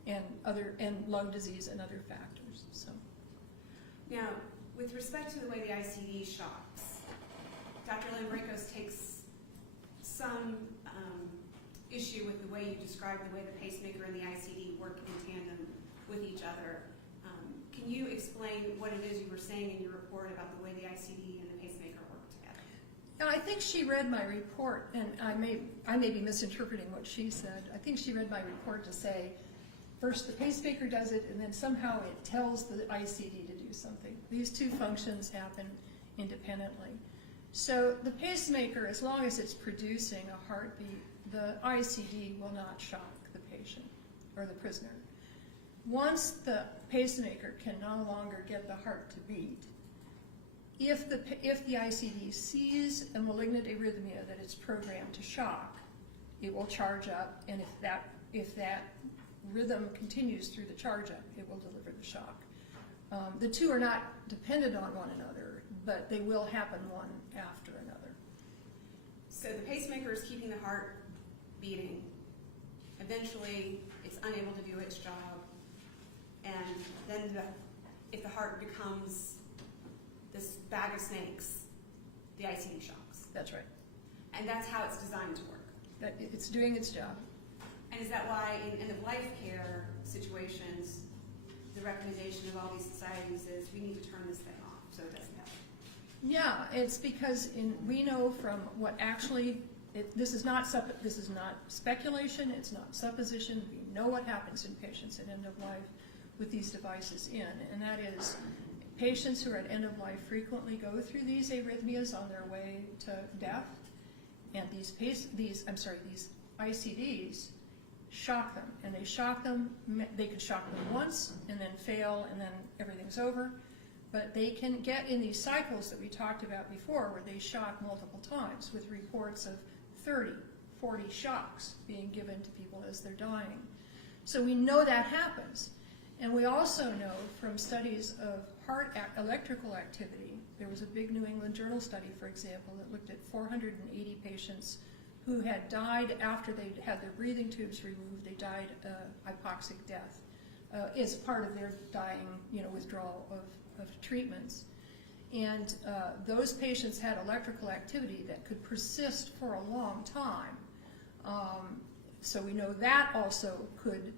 and lung disease and other factors. So Now, with respect to the way the ICD shocks, Dr. Lambricos takes some issue with the way you describe the way the pacemaker and the ICD work in tandem with each other. Can you explain what it is you were saying in your report about the way the ICD and the pacemaker work together? and I think she read my report, and I may be misinterpreting what she said. I think she read my report to say, first the pacemaker does it, and then somehow it tells the ICD to do something. These two functions happen independently. So the pacemaker, as long as it's producing a heartbeat, the ICD will not shock the patient or the prisoner. Once the pacemaker can no longer get the heart to beat, if the ICD sees a malignant arrhythmia that it's programmed to shock, it will charge up, and if that rhythm continues through the charge up, it will deliver the shock. The two are not dependent on one another, but they will happen one after another. So the pacemaker is keeping the heart beating. Eventually, it's unable to do its job. And then if the heart becomes this bag of snakes, the ICD shocks. That's right. And that's how it's designed to work. That it's doing its job. And is that why in end-of-life care situations, the recommendation of all these societies is we need to turn this thing off so it doesn't happen? Yeah, it's because we know from what actually, this is not speculation, it's not supposition. We know what happens in patients at end of life with these devices in, and that is patients who are at end of life frequently go through these arrhythmias on their way to death, and these ICDs shock them, and they shock them. They can shock them once and then fail, and then everything's over. But they can get in these cycles that we talked about before where they shock multiple times with reports of 30, 40 shocks being given to people as they're dying. So we know that happens. And we also know from studies of heart electrical activity, there was a big New England Journal study, for example, that looked at 480 patients who had died after they'd had their breathing tubes removed. They died hypoxic death as part of their dying, withdrawal of treatments. And those patients had electrical activity that could persist for a long time. So we know that also could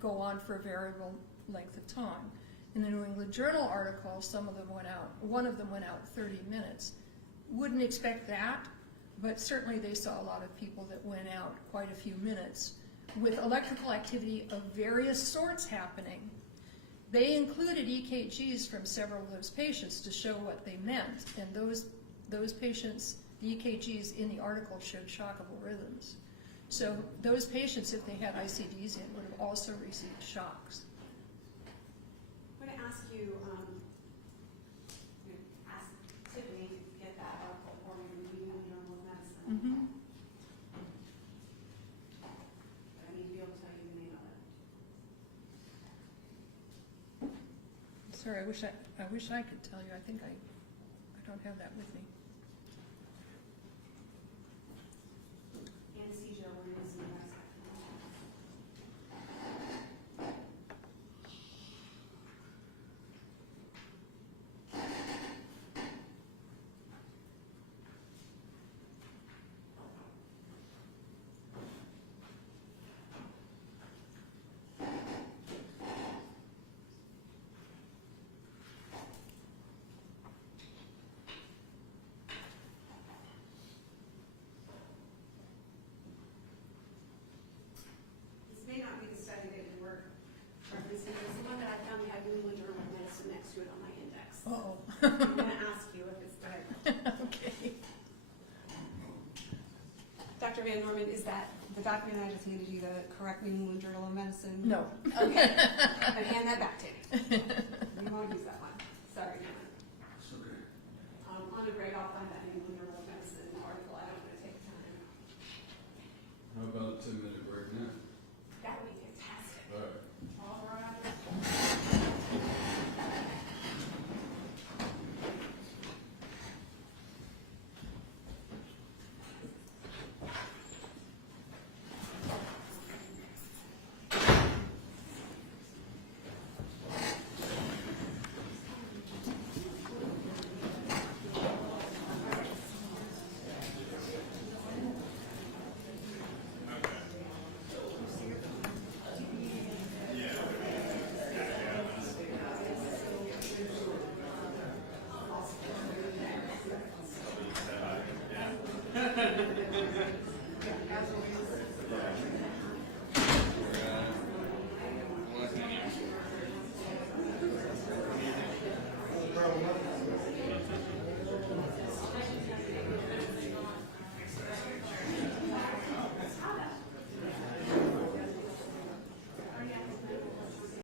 go on for a variable length of time. In the New England Journal article, one of them went out 30 minutes. Wouldn't expect that, but certainly they saw a lot of people that went out quite a few minutes with electrical activity of various sorts happening. They included EKGs from several of those patients to show what they meant, and those patients, the EKGs in the article showed shockable rhythms. So those patients, if they had ICDs in, would have also received shocks. I'm going to ask you, ask Tiffany to get that article for me in the New England Journal of Medicine. Mm-hmm. I need to be able to tell you the name of it. Sorry, I wish I could tell you. I think I don't have that with me. Anesthesia awareness and advice. May not be the study that you were referencing. It's the one that I found had New England Journal of Medicine next to it on my index. Uh-oh. I'm going to ask you if it's right. Okay. Dr. Van Norman, is that the document I just handed you the correct New England Journal of Medicine? No. Okay. I hand that back to you. We won't use that one. Sorry. It's okay. On a break, I'll find that New England Journal of Medicine article. I don't want to take time. How about a 2-minute break now? That would be fantastic. All right. All right.